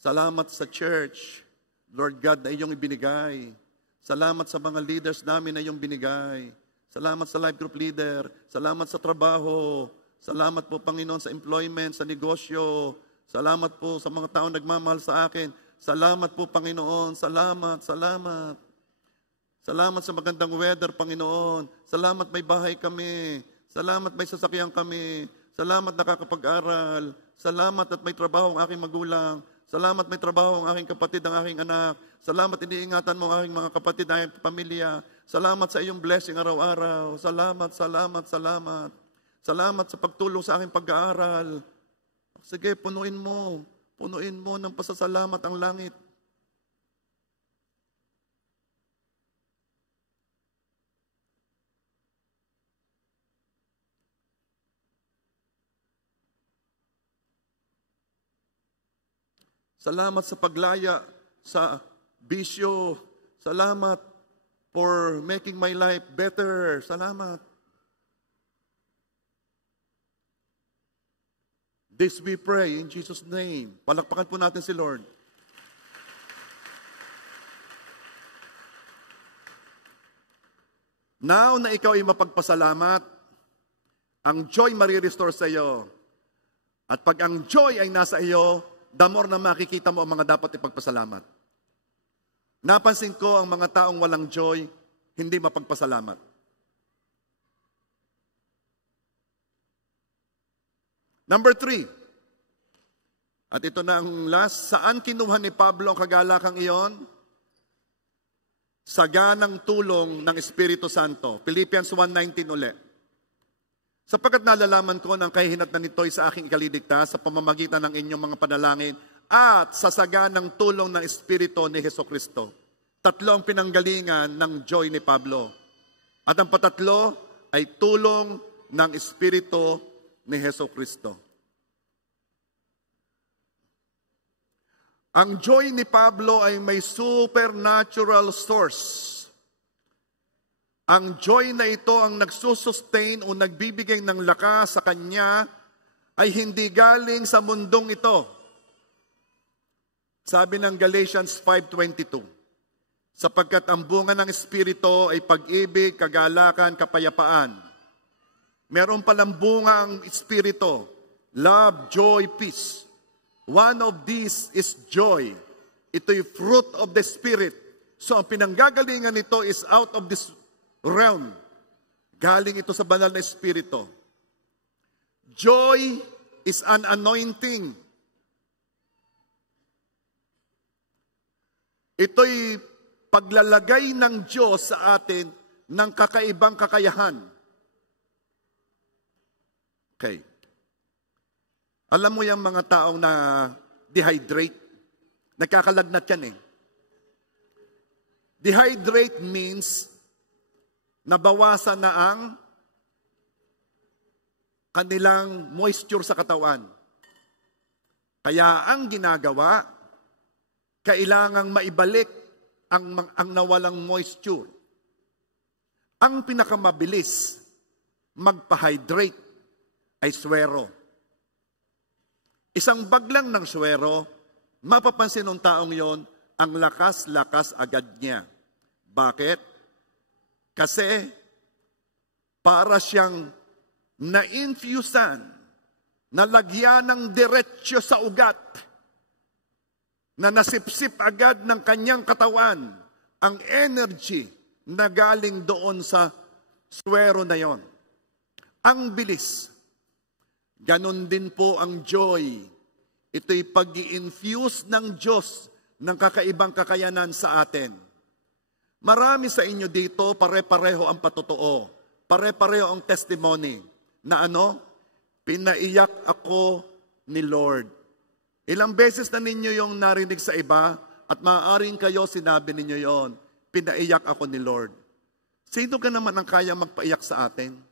Salamat sa church. Lord God, na iyong ibinigay. Salamat sa mga leaders namin na iyong binigay. Salamat sa life group leader. Salamat sa trabaho. Salamat po, Panginoon, sa employment, sa negosyo. Salamat po sa mga taong nagmamahal sa akin. Salamat po, Panginoon. Salamat, salamat. Salamat sa magandang weather, Panginoon. Salamat may bahay kami. Salamat may sasakyan kami. Salamat nakakapag-aral. Salamat at may trabaho ang aking magulang. Salamat may trabaho ang aking kapatid, ang aking anak. Salamat iniingatan mo ang aking mga kapatid, ang aking pamilya. Salamat sa iyong blessing araw-araw. Salamat, salamat, salamat. Salamat sa pagtulong sa aking pag-aaral. Sige, punuin mo. Punuin mo ng pasasalamat ang langit. Salamat sa paglaya sa bisyo. Salamat for making my life better. Salamat. This we pray in Jesus' name. Palakpakan po natin si Lord. Now na ikaw ay mapagpasalamat, Ang joy marirestore sa iyo. At pag ang joy ay nasa iyo, the more na makikita mo ang mga dapat ipagpasalamat. Napansin ko ang mga taong walang joy, hindi mapagpasalamat. Number 3. At ito na ang last. Saan kinuha ni Pablo ang kagalakang iyon? Sa ganang tulong ng Espiritu Santo. Philippians 1:19 ulit. Sapagkat nalalaman ko ng kahihinatnan nito'y sa aking ikaliligtas sa pamamagitan ng inyong mga panalangin at sa saganang tulong ng Espiritu ni Hesukristo. Tatlo ang pinanggalingan ng joy ni Pablo. At ang patatlo ay tulong ng Espiritu ni Hesukristo. Ang joy ni Pablo ay may supernatural source. Ang joy na ito ang nagsusustain o nagbibigay ng lakas sa kanya ay hindi galing sa mundong ito. Sabi ng Galatians 5:22, sapagkat ang bunga ng Espiritu ay pag-ibig, kagalakan, kapayapaan. Meron palang bunga ang Espiritu, love, joy, peace. One of these is joy. Ito'y fruit of the Spirit. So ang pinanggagalingan nito is out of this realm. Galing ito sa banal na Espiritu. Joy is an anointing. Ito'y paglalagay ng Diyos sa atin ng kakaibang kakayahan. Okay. Alam mo yung mga taong na dehydrate? Nagkakalagnat yan eh. Dehydrate means nabawasan na ang kanilang moisture sa katawan. Kaya ang ginagawa, kailangang maibalik ang nawalang moisture. Ang pinakamabilis magpa-hydrate ay swero. Isang bag lang ng swero, mapapansin ng taong yon ang lakas-lakas agad niya. Bakit? Kasi para siyang na-infusan, nalagyan ng diretsyo sa ugat, na nasipsip agad ng kanyang katawan ang energy na galing doon sa swero na yon. Ang bilis. Ganon din po ang joy. Ito'y pag-i-infuse ng Diyos ng kakaibang kakayanan sa atin. Marami sa inyo dito, pare-pareho ang patotoo. Pare-pareho ang testimony. Na ano? Pinaiyak ako ni Lord. Ilang beses na ninyo yung narinig sa iba at maaaring kayo sinabi ninyo yon. Pinaiyak ako ni Lord. Sino ka naman ang kaya magpaiyak sa atin?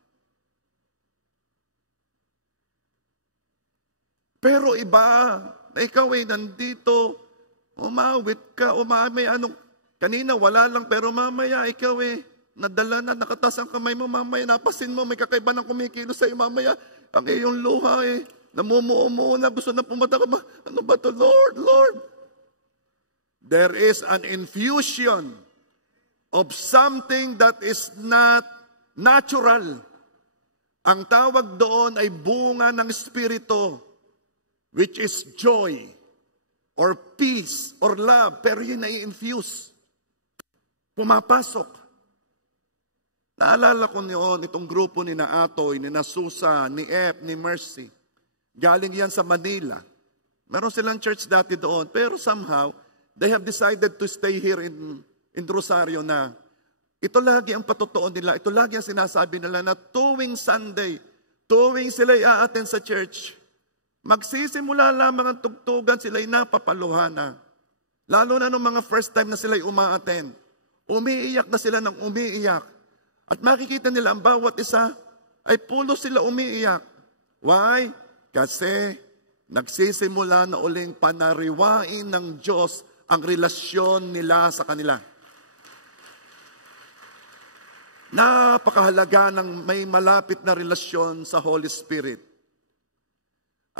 Pero iba, na ikaw ay nandito, umawit ka, kanina wala lang, pero mamaya ikaw nadala na, nakatas ang kamay mo, mamaya napasin mo, may kakaiba ng kumikilos sa iyo, mamaya, ang iyong luha namumuo na, gusto na pumunta ka ba? Ano ba to, Lord, Lord? There is an infusion of something that is not natural. Ang tawag doon ay bunga ng Espiritu, which is joy, or peace, or love, pero yun na-infuse. Pumapasok. Naalala ko noon, itong grupo ni na Atoy, ni na Susa, ni Ep, ni Mercy. Galing yan sa Manila. Meron silang church dati doon, pero somehow, they have decided to stay here in Rosario na ito lagi ang patotoo nila, ito lagi ang sinasabi nila na tuwing Sunday, tuwing sila'y a-attend sa church, magsisimula lamang ang tugtugan, sila'y napapaluha na. Lalo na nung mga first time na sila'y uma-attend. Umiiyak na sila ng umiiyak. At makikita nila ang bawat isa ay pulo sila umiiyak. Why? Kasi nagsisimula na uling panariwain ng Diyos ang relasyon nila sa kanila. Napakahalaga ng may malapit na relasyon sa Holy Spirit.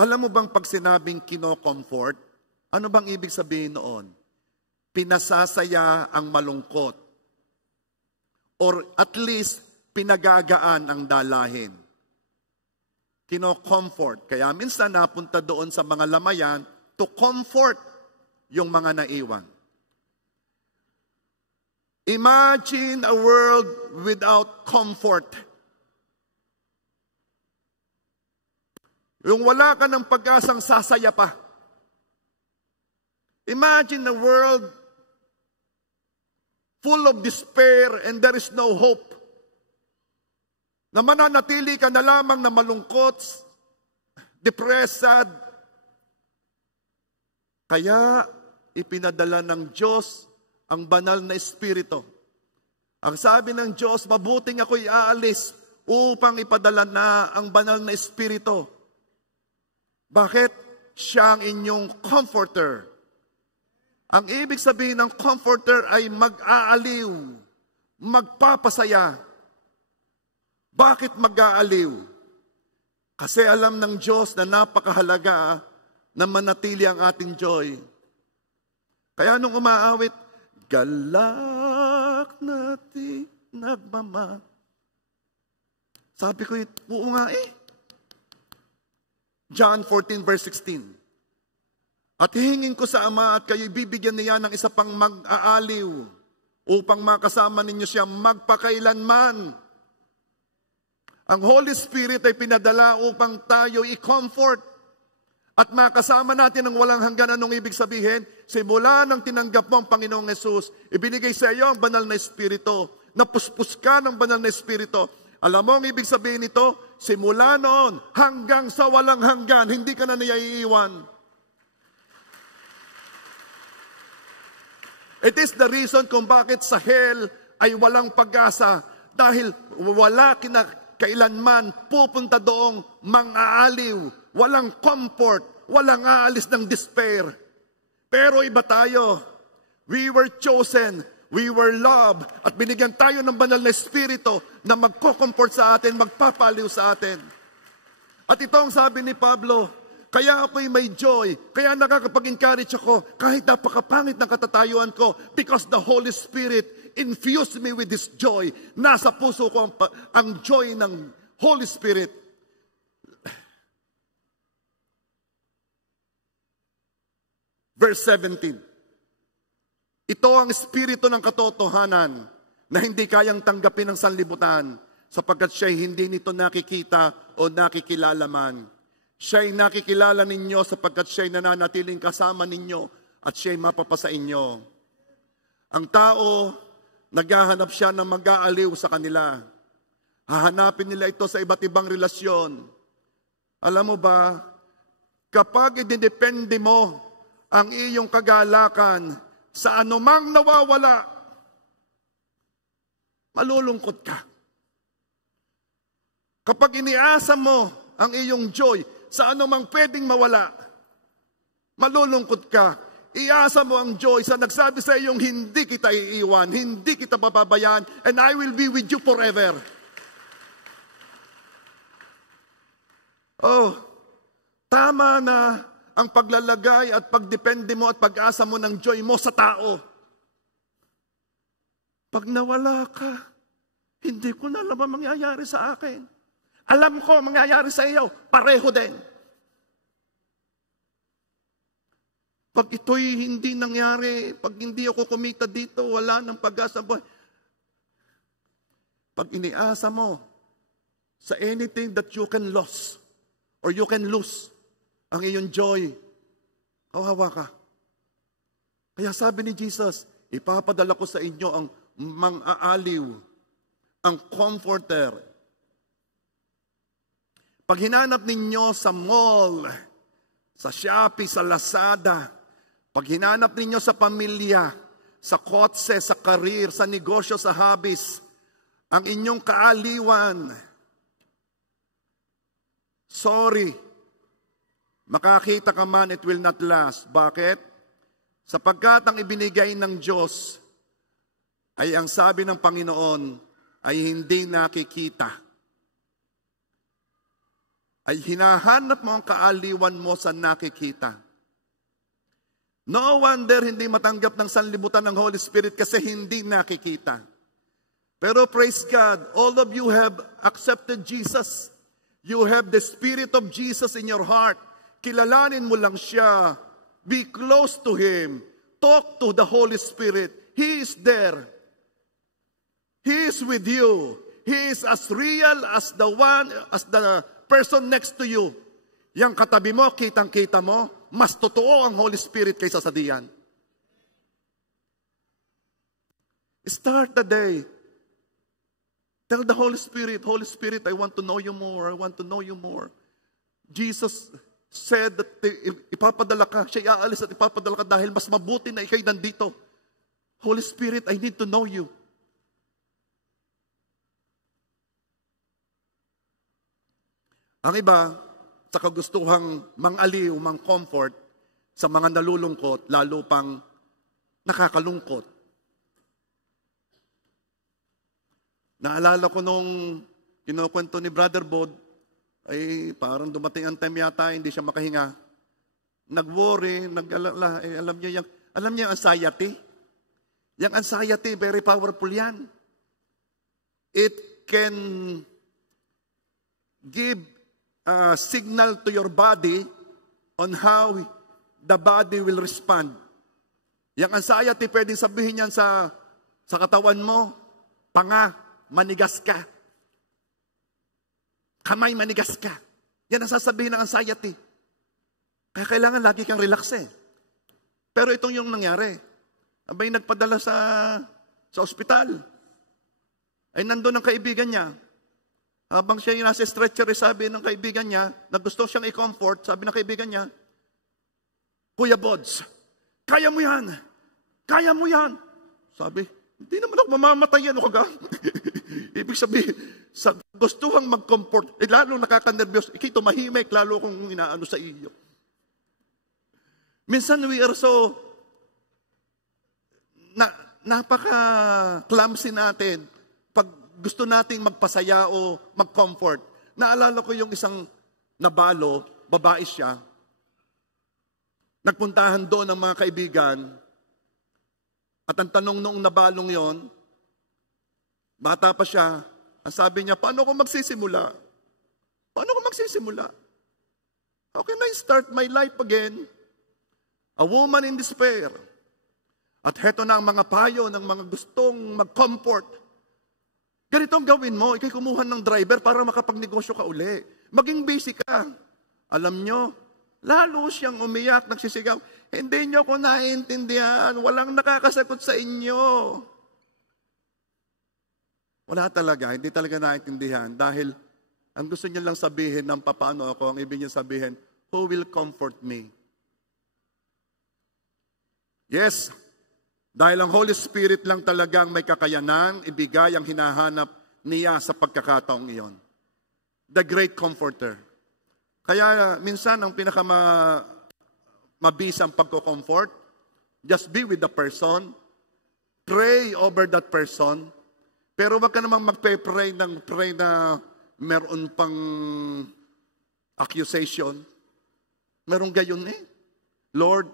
Alam mo bang pag sinabing kino-comfort, ano bang ibig sabihin noon? Pinasasaya ang malungkot. Or at least, pinagagaan ang dalahin. kino-comfort. Kaya minsan napunta doon sa mga lamayan to comfort yung mga naiwan. Imagine a world without comfort. Yung wala ka ng pag-asang sasaya pa. Imagine a world full of despair and there is no hope. Na mananatili ka na lamang na malungkot, depressed, sad. Kaya ipinadala ng Diyos ang banal na Espiritu. Ang sabi ng Diyos, mabuting ako'y aalis upang ipadala na ang banal na Espiritu. Bakit? Siya ang inyong comforter. Ang ibig sabihin ng comforter ay mag-aaliw, magpapasaya. Bakit mag-aaliw? Kasi alam ng Diyos na napakahalaga na manatili ang ating joy. Kaya nung umaawit, galak natin nagmama. Sabi ko, oo nga eh. John 14 verse 16. At hihingin ko sa Ama at kayo'y bibigyan niya ng isa pang mag-aaliw upang makasama ninyo siya magpakailanman. Ang Holy Spirit ay pinadala upang tayo i-comfort at makasama natin ang walang hanggan. Anong ibig sabihin? Simula nang tinanggap mo ang Panginoong Yesus, ibinigay sa iyo ang banal na Espiritu. Napuspos ka ng banal na Espiritu. Alam mo ang ibig sabihin nito? Simula noon hanggang sa walang hanggan, hindi ka na niya iiwan. It is the reason kung bakit sa hell ay walang pag-asa. Dahil wala kailanman pupunta doong mang-aaliw. Walang comfort, walang aalis ng despair. Pero iba tayo. We were chosen, we were loved, at binigyan tayo ng banal na Espiritu na magko-comfort sa atin, magpapaliw sa atin. At ito ang sabi ni Pablo, kaya ako'y may joy, kaya nakakapag-encourage ako, kahit napakapangit ng katatayuan ko, because the Holy Spirit infused me with this joy. Nasa puso ko ang joy ng Holy Spirit. Verse 17. Ito ang espiritu ng katotohanan na hindi kayang tanggapin ng sanlibutan sapagkat siya'y hindi nito nakikita o nakikilala man. Siya'y nakikilala ninyo sapagkat siya'y nananatiling kasama ninyo at siya'y mapapasa inyo. Ang tao, naghahanap siya ng mag-aaliw sa kanila. Hahanapin nila ito sa iba't ibang relasyon. Alam mo ba, kapag idinepende mo ang iyong kagalakan sa anumang nawawala, malulungkot ka. Kapag iniasa mo ang iyong joy sa anumang pwedeng mawala, malulungkot ka. Iasa mo ang joy sa nagsabi sa iyong hindi kita iiwan, hindi kita papabayaan, and I will be with you forever. Oh, tama na ang paglalagay at pagdepende mo at pag-asa mo ng joy mo sa tao. Pag nawala ka, hindi ko na alam ang mangyayari sa akin. Alam ko ang mangyayari sa iyo, pareho din. Pag ito'y hindi nangyari, pag hindi ako kumita dito, wala nang pag-asa buhay. Pag iniasa mo sa anything that you can lose or you can lose, ang iyong joy, kawawa ka. Kaya sabi ni Jesus, ipapadala ko sa inyo ang mang-aaliw, ang comforter. Pag hinanap ninyo sa mall, sa Shopee, sa Lazada, pag hinanap ninyo sa pamilya, sa kotse, sa karir, sa negosyo, sa hobbies, ang inyong kaaliwan, sorry, makakita ka man, it will not last. Bakit? Sapagkat ang ibinigay ng Diyos ay ang sabi ng Panginoon ay hindi nakikita. Ay hinahanap mo ang kaaliwan mo sa nakikita. No wonder hindi matanggap ng sanlibutan ng Holy Spirit kasi hindi nakikita. Pero praise God, all of you have accepted Jesus. You have the Spirit of Jesus in your heart. Kilalanin mo lang siya. Be close to Him. Talk to the Holy Spirit. He is there. He is with you. He is as real as the person next to you. Yang katabi mo, kitang-kita mo, mas totoo ang Holy Spirit kaysa sa diyan. Start the day. Tell the Holy Spirit, I want to know you more. I want to know you more. Jesus said that ipapadala ka, siya aalis at ipapadala ka dahil mas mabuti na ikay nandito. Holy Spirit, I need to know you. Ang iba, sa kagustuhang mang-aliw, mang-comfort, sa mga nalulungkot, lalo pang nakakalungkot. Naalala ko nung kinukwento ni Brother Bod, ay parang dumating ang time yata, hindi siya makahinga. Nag-worry, alam niyo yung anxiety? Yung anxiety, very powerful yan. It can give a signal to your body on how the body will respond. Yung anxiety, pwedeng sabihin yan sa katawan mo, panga, manigas ka. Kamay, manigas ka. Yan ang sasabihin ng anxiety. Kaya kailangan lagi kang relax eh. Pero itong yung nangyari. Abay nagpadala sa ospital. Ay nandun ang kaibigan niya. Habang siya yung nasa stretcher, sabi ng kaibigan niya, na gusto siyang i-comfort, sabi ng kaibigan niya, Kuya Bods, kaya mo yan. Kaya mo yan. Sabi, hindi naman ako mamamatay yan. Ibig sabihin, sa gustuhang mag-comfort, lalo nakaka-nervyos, ikay tumahimik, lalo kung inaano sa iyo. Minsan we are so, napaka-clumsy natin, pag gusto nating magpasaya o mag-comfort. Naalala ko yung isang nabalo, babae siya, nagpuntahan doon ng mga kaibigan, at ang tanong noong nabalong yon, bata pa siya, ang sabi niya, paano ko magsisimula? Paano ko magsisimula? How can I start my life again? A woman in despair. At heto na ang mga payo ng mga gustong mag-comfort. Ganito ang gawin mo, ikay kumuha ng driver para makapagnegosyo ka uli. Maging busy ka. Alam nyo, lalo siyang umiyak, nagsisigaw, hindi nyo ko naiintindihan, walang nakakasagot sa inyo. Wala talaga, hindi talaga naiintindihan dahil ang gusto niya lang sabihin ng papaano ako, ang ibig niya sabihin, who will comfort me? Yes, dahil ang Holy Spirit lang talagang may kakayanan, ibigay ang hinahanap niya sa pagkakataong iyon. The Great Comforter. Kaya minsan ang mabisang pagko-comfort, just be with the person, pray over that person, pero wag ka namang magpe-pray na meron pang accusation. Merong gayon eh. Lord,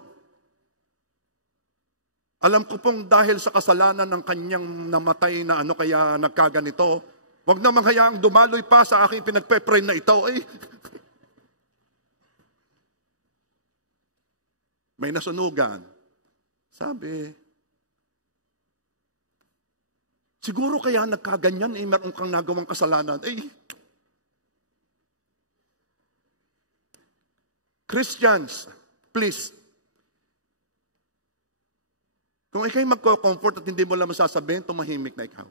alam ko pong dahil sa kasalanan ng kanyang namatay na kaya nagkaganito, wag namang hayaang dumaloy pa sa aking pinagpe-pray na ito eh. May nasunugan. Sabi, siguro kaya nagkaganyan eh, meron kang nagawang kasalanan. Christians, please, kung ikay magko-comfort at hindi mo lang masasabihin, tumahimik na ikaw.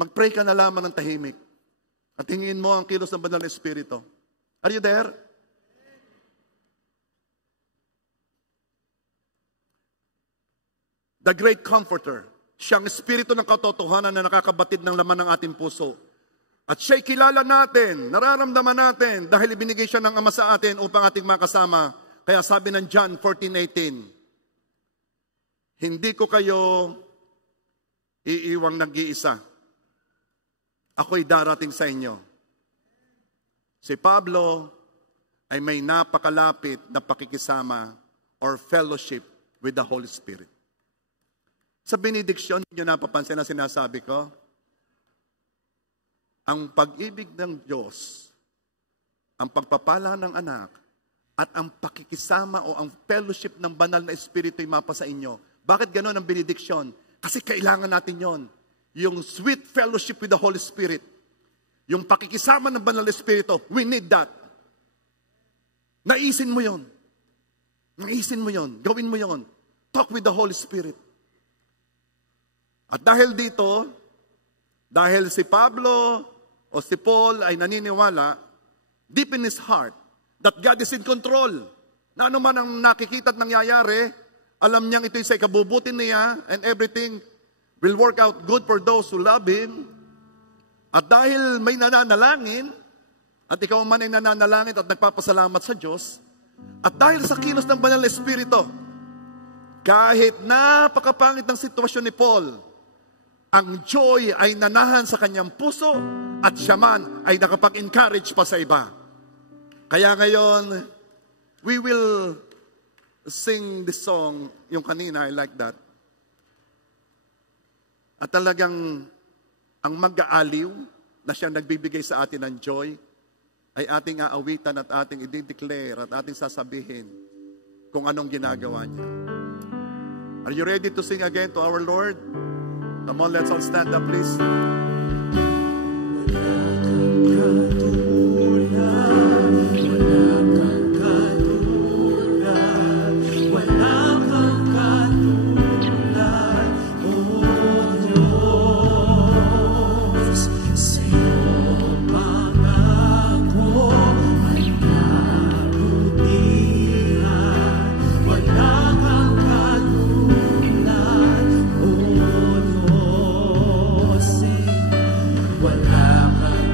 Mag-pray ka na lamang ng tahimik. At hingin mo ang kilos ng Banal na Espiritu. Are you there? The Great Comforter. Siyang Espiritu ng katotohanan na nakakabatid ng laman ng ating puso. At siya'y kilala natin, nararamdaman natin, dahil ibinigay siya ng Ama sa atin upang ating makasama. Kaya sabi ng John 14:18, hindi ko kayo iiwang nag-iisa. Ako'y darating sa inyo. Si Pablo ay may napakalapit na pakikisama or fellowship with the Holy Spirit. Sa benediksyon, niyo napapansin na sinasabi ko, ang pag-ibig ng Diyos ang pagpapala ng anak, at ang pakikisama o ang fellowship ng banal na Espiritu ay mapa sa inyo. Bakit gano'n ang benediksyon? Kasi kailangan natin yon. Yung sweet fellowship with the Holy Spirit. Yung pakikisama ng banal na Espiritu, we need that. Naisin mo yon. Naisin mo yon. Gawin mo yon. Talk with the Holy Spirit. At dahil dito, dahil si Pablo o si Paul ay naniniwala, deep in his heart, that God is in control. Na ano man ang nakikita at nangyayari, alam niyang ito'y sa ikabubuti niya and everything will work out good for those who love Him. At dahil may nananalangin, at ikaw man ay nananalangin at nagpapasalamat sa Diyos, at dahil sa kilos ng Banal na Espiritu, kahit napakapangit ng sitwasyon ni Paul, ang joy ay nanahan sa kanyang puso at siya man ay nakapag-encourage pa sa iba. Kaya ngayon, we will sing this song, yung kanina, I like that. At talagang ang mag-aaliw na siyang nagbibigay sa atin ng joy ay ating aawitan at ating i-declare at ating sasabihin kung anong ginagawa niya. Are you ready to sing again to our Lord? Come on, let's all stand up, please. Wala kang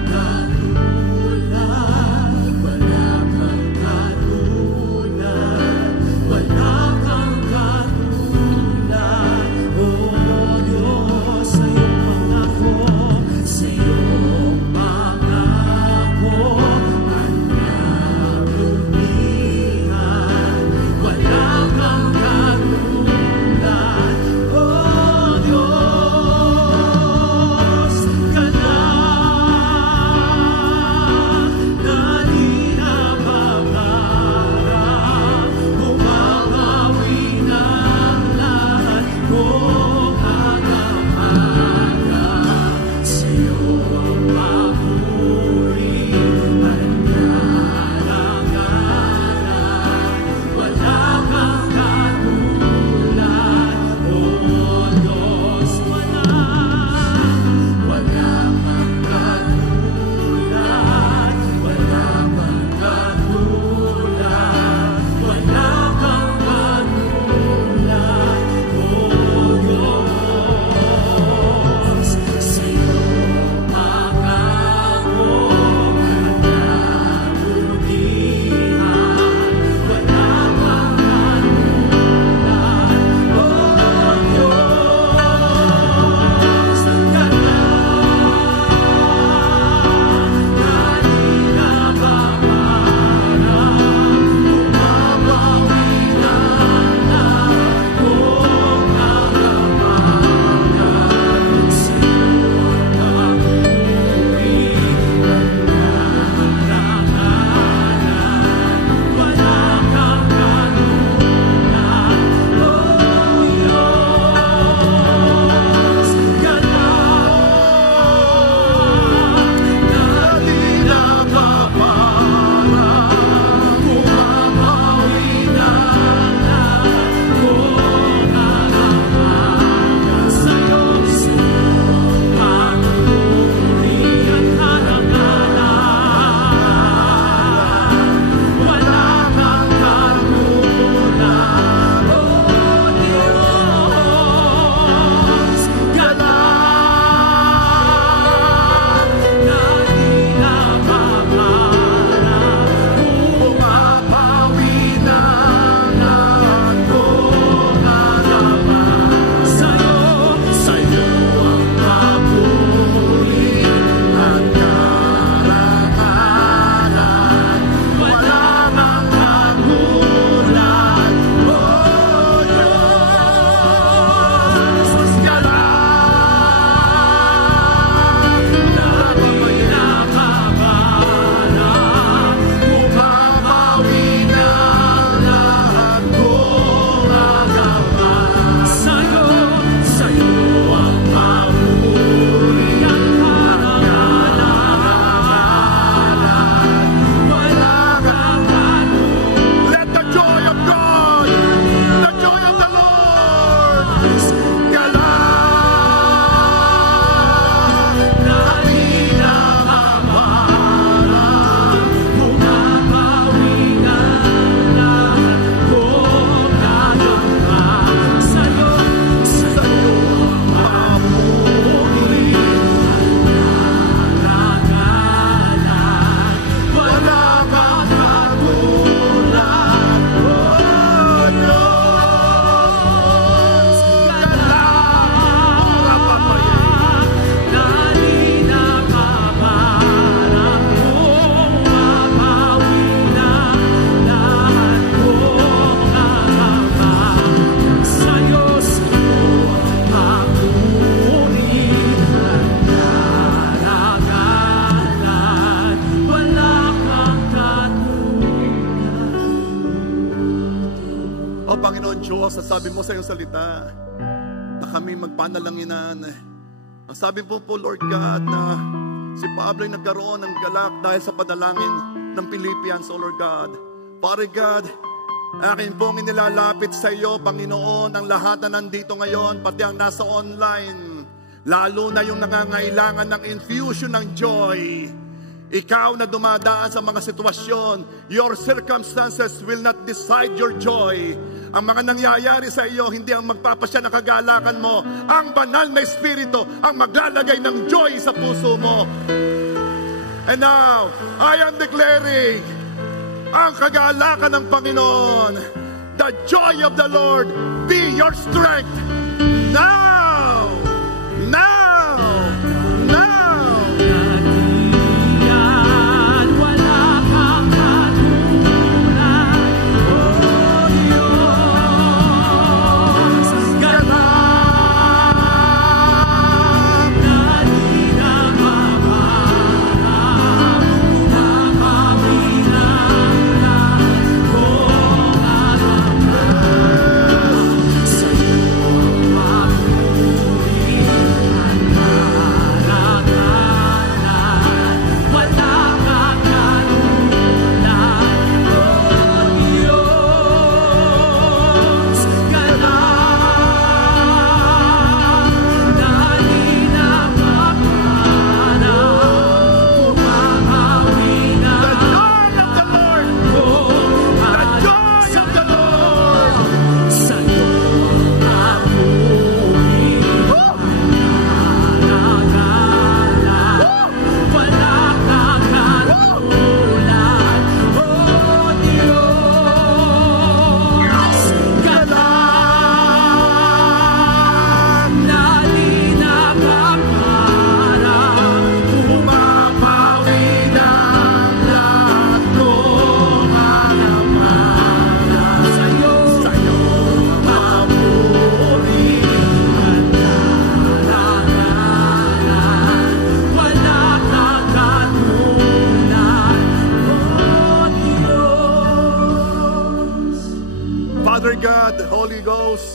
O Panginoon Diyos, sabi mo sa iyong salita na kami magpanalanginan. Ang sabi po Lord God, na si Pablo ay nagkaroon ng galak dahil sa panalangin ng Philippians, O Lord God. Father God, akin pong inilalapit sa iyo, Panginoon, ang lahat na nandito ngayon, pati ang nasa online, lalo na yung nangangailangan ng infusion ng joy. Ikaw na dumadaan sa mga sitwasyon, your circumstances will not decide your joy. Ang mga nangyayari sa iyo, hindi ang magpapasya ng kagalakan mo. Ang banal na Espiritu ang maglalagay ng joy sa puso mo. And now, I am declaring ang kagalakan ng Panginoon. The joy of the Lord be your strength. Now! Now! Now!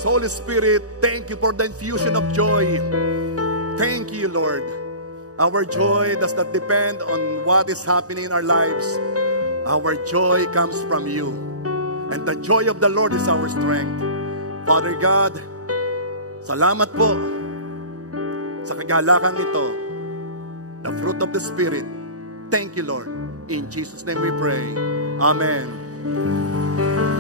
Holy Spirit, thank you for the infusion of joy. Thank you, Lord. Our joy does not depend on what is happening in our lives. Our joy comes from you. And the joy of the Lord is our strength. Father God, salamat po sa kagalakang ito. The fruit of the Spirit. Thank you, Lord. In Jesus' name we pray. Amen.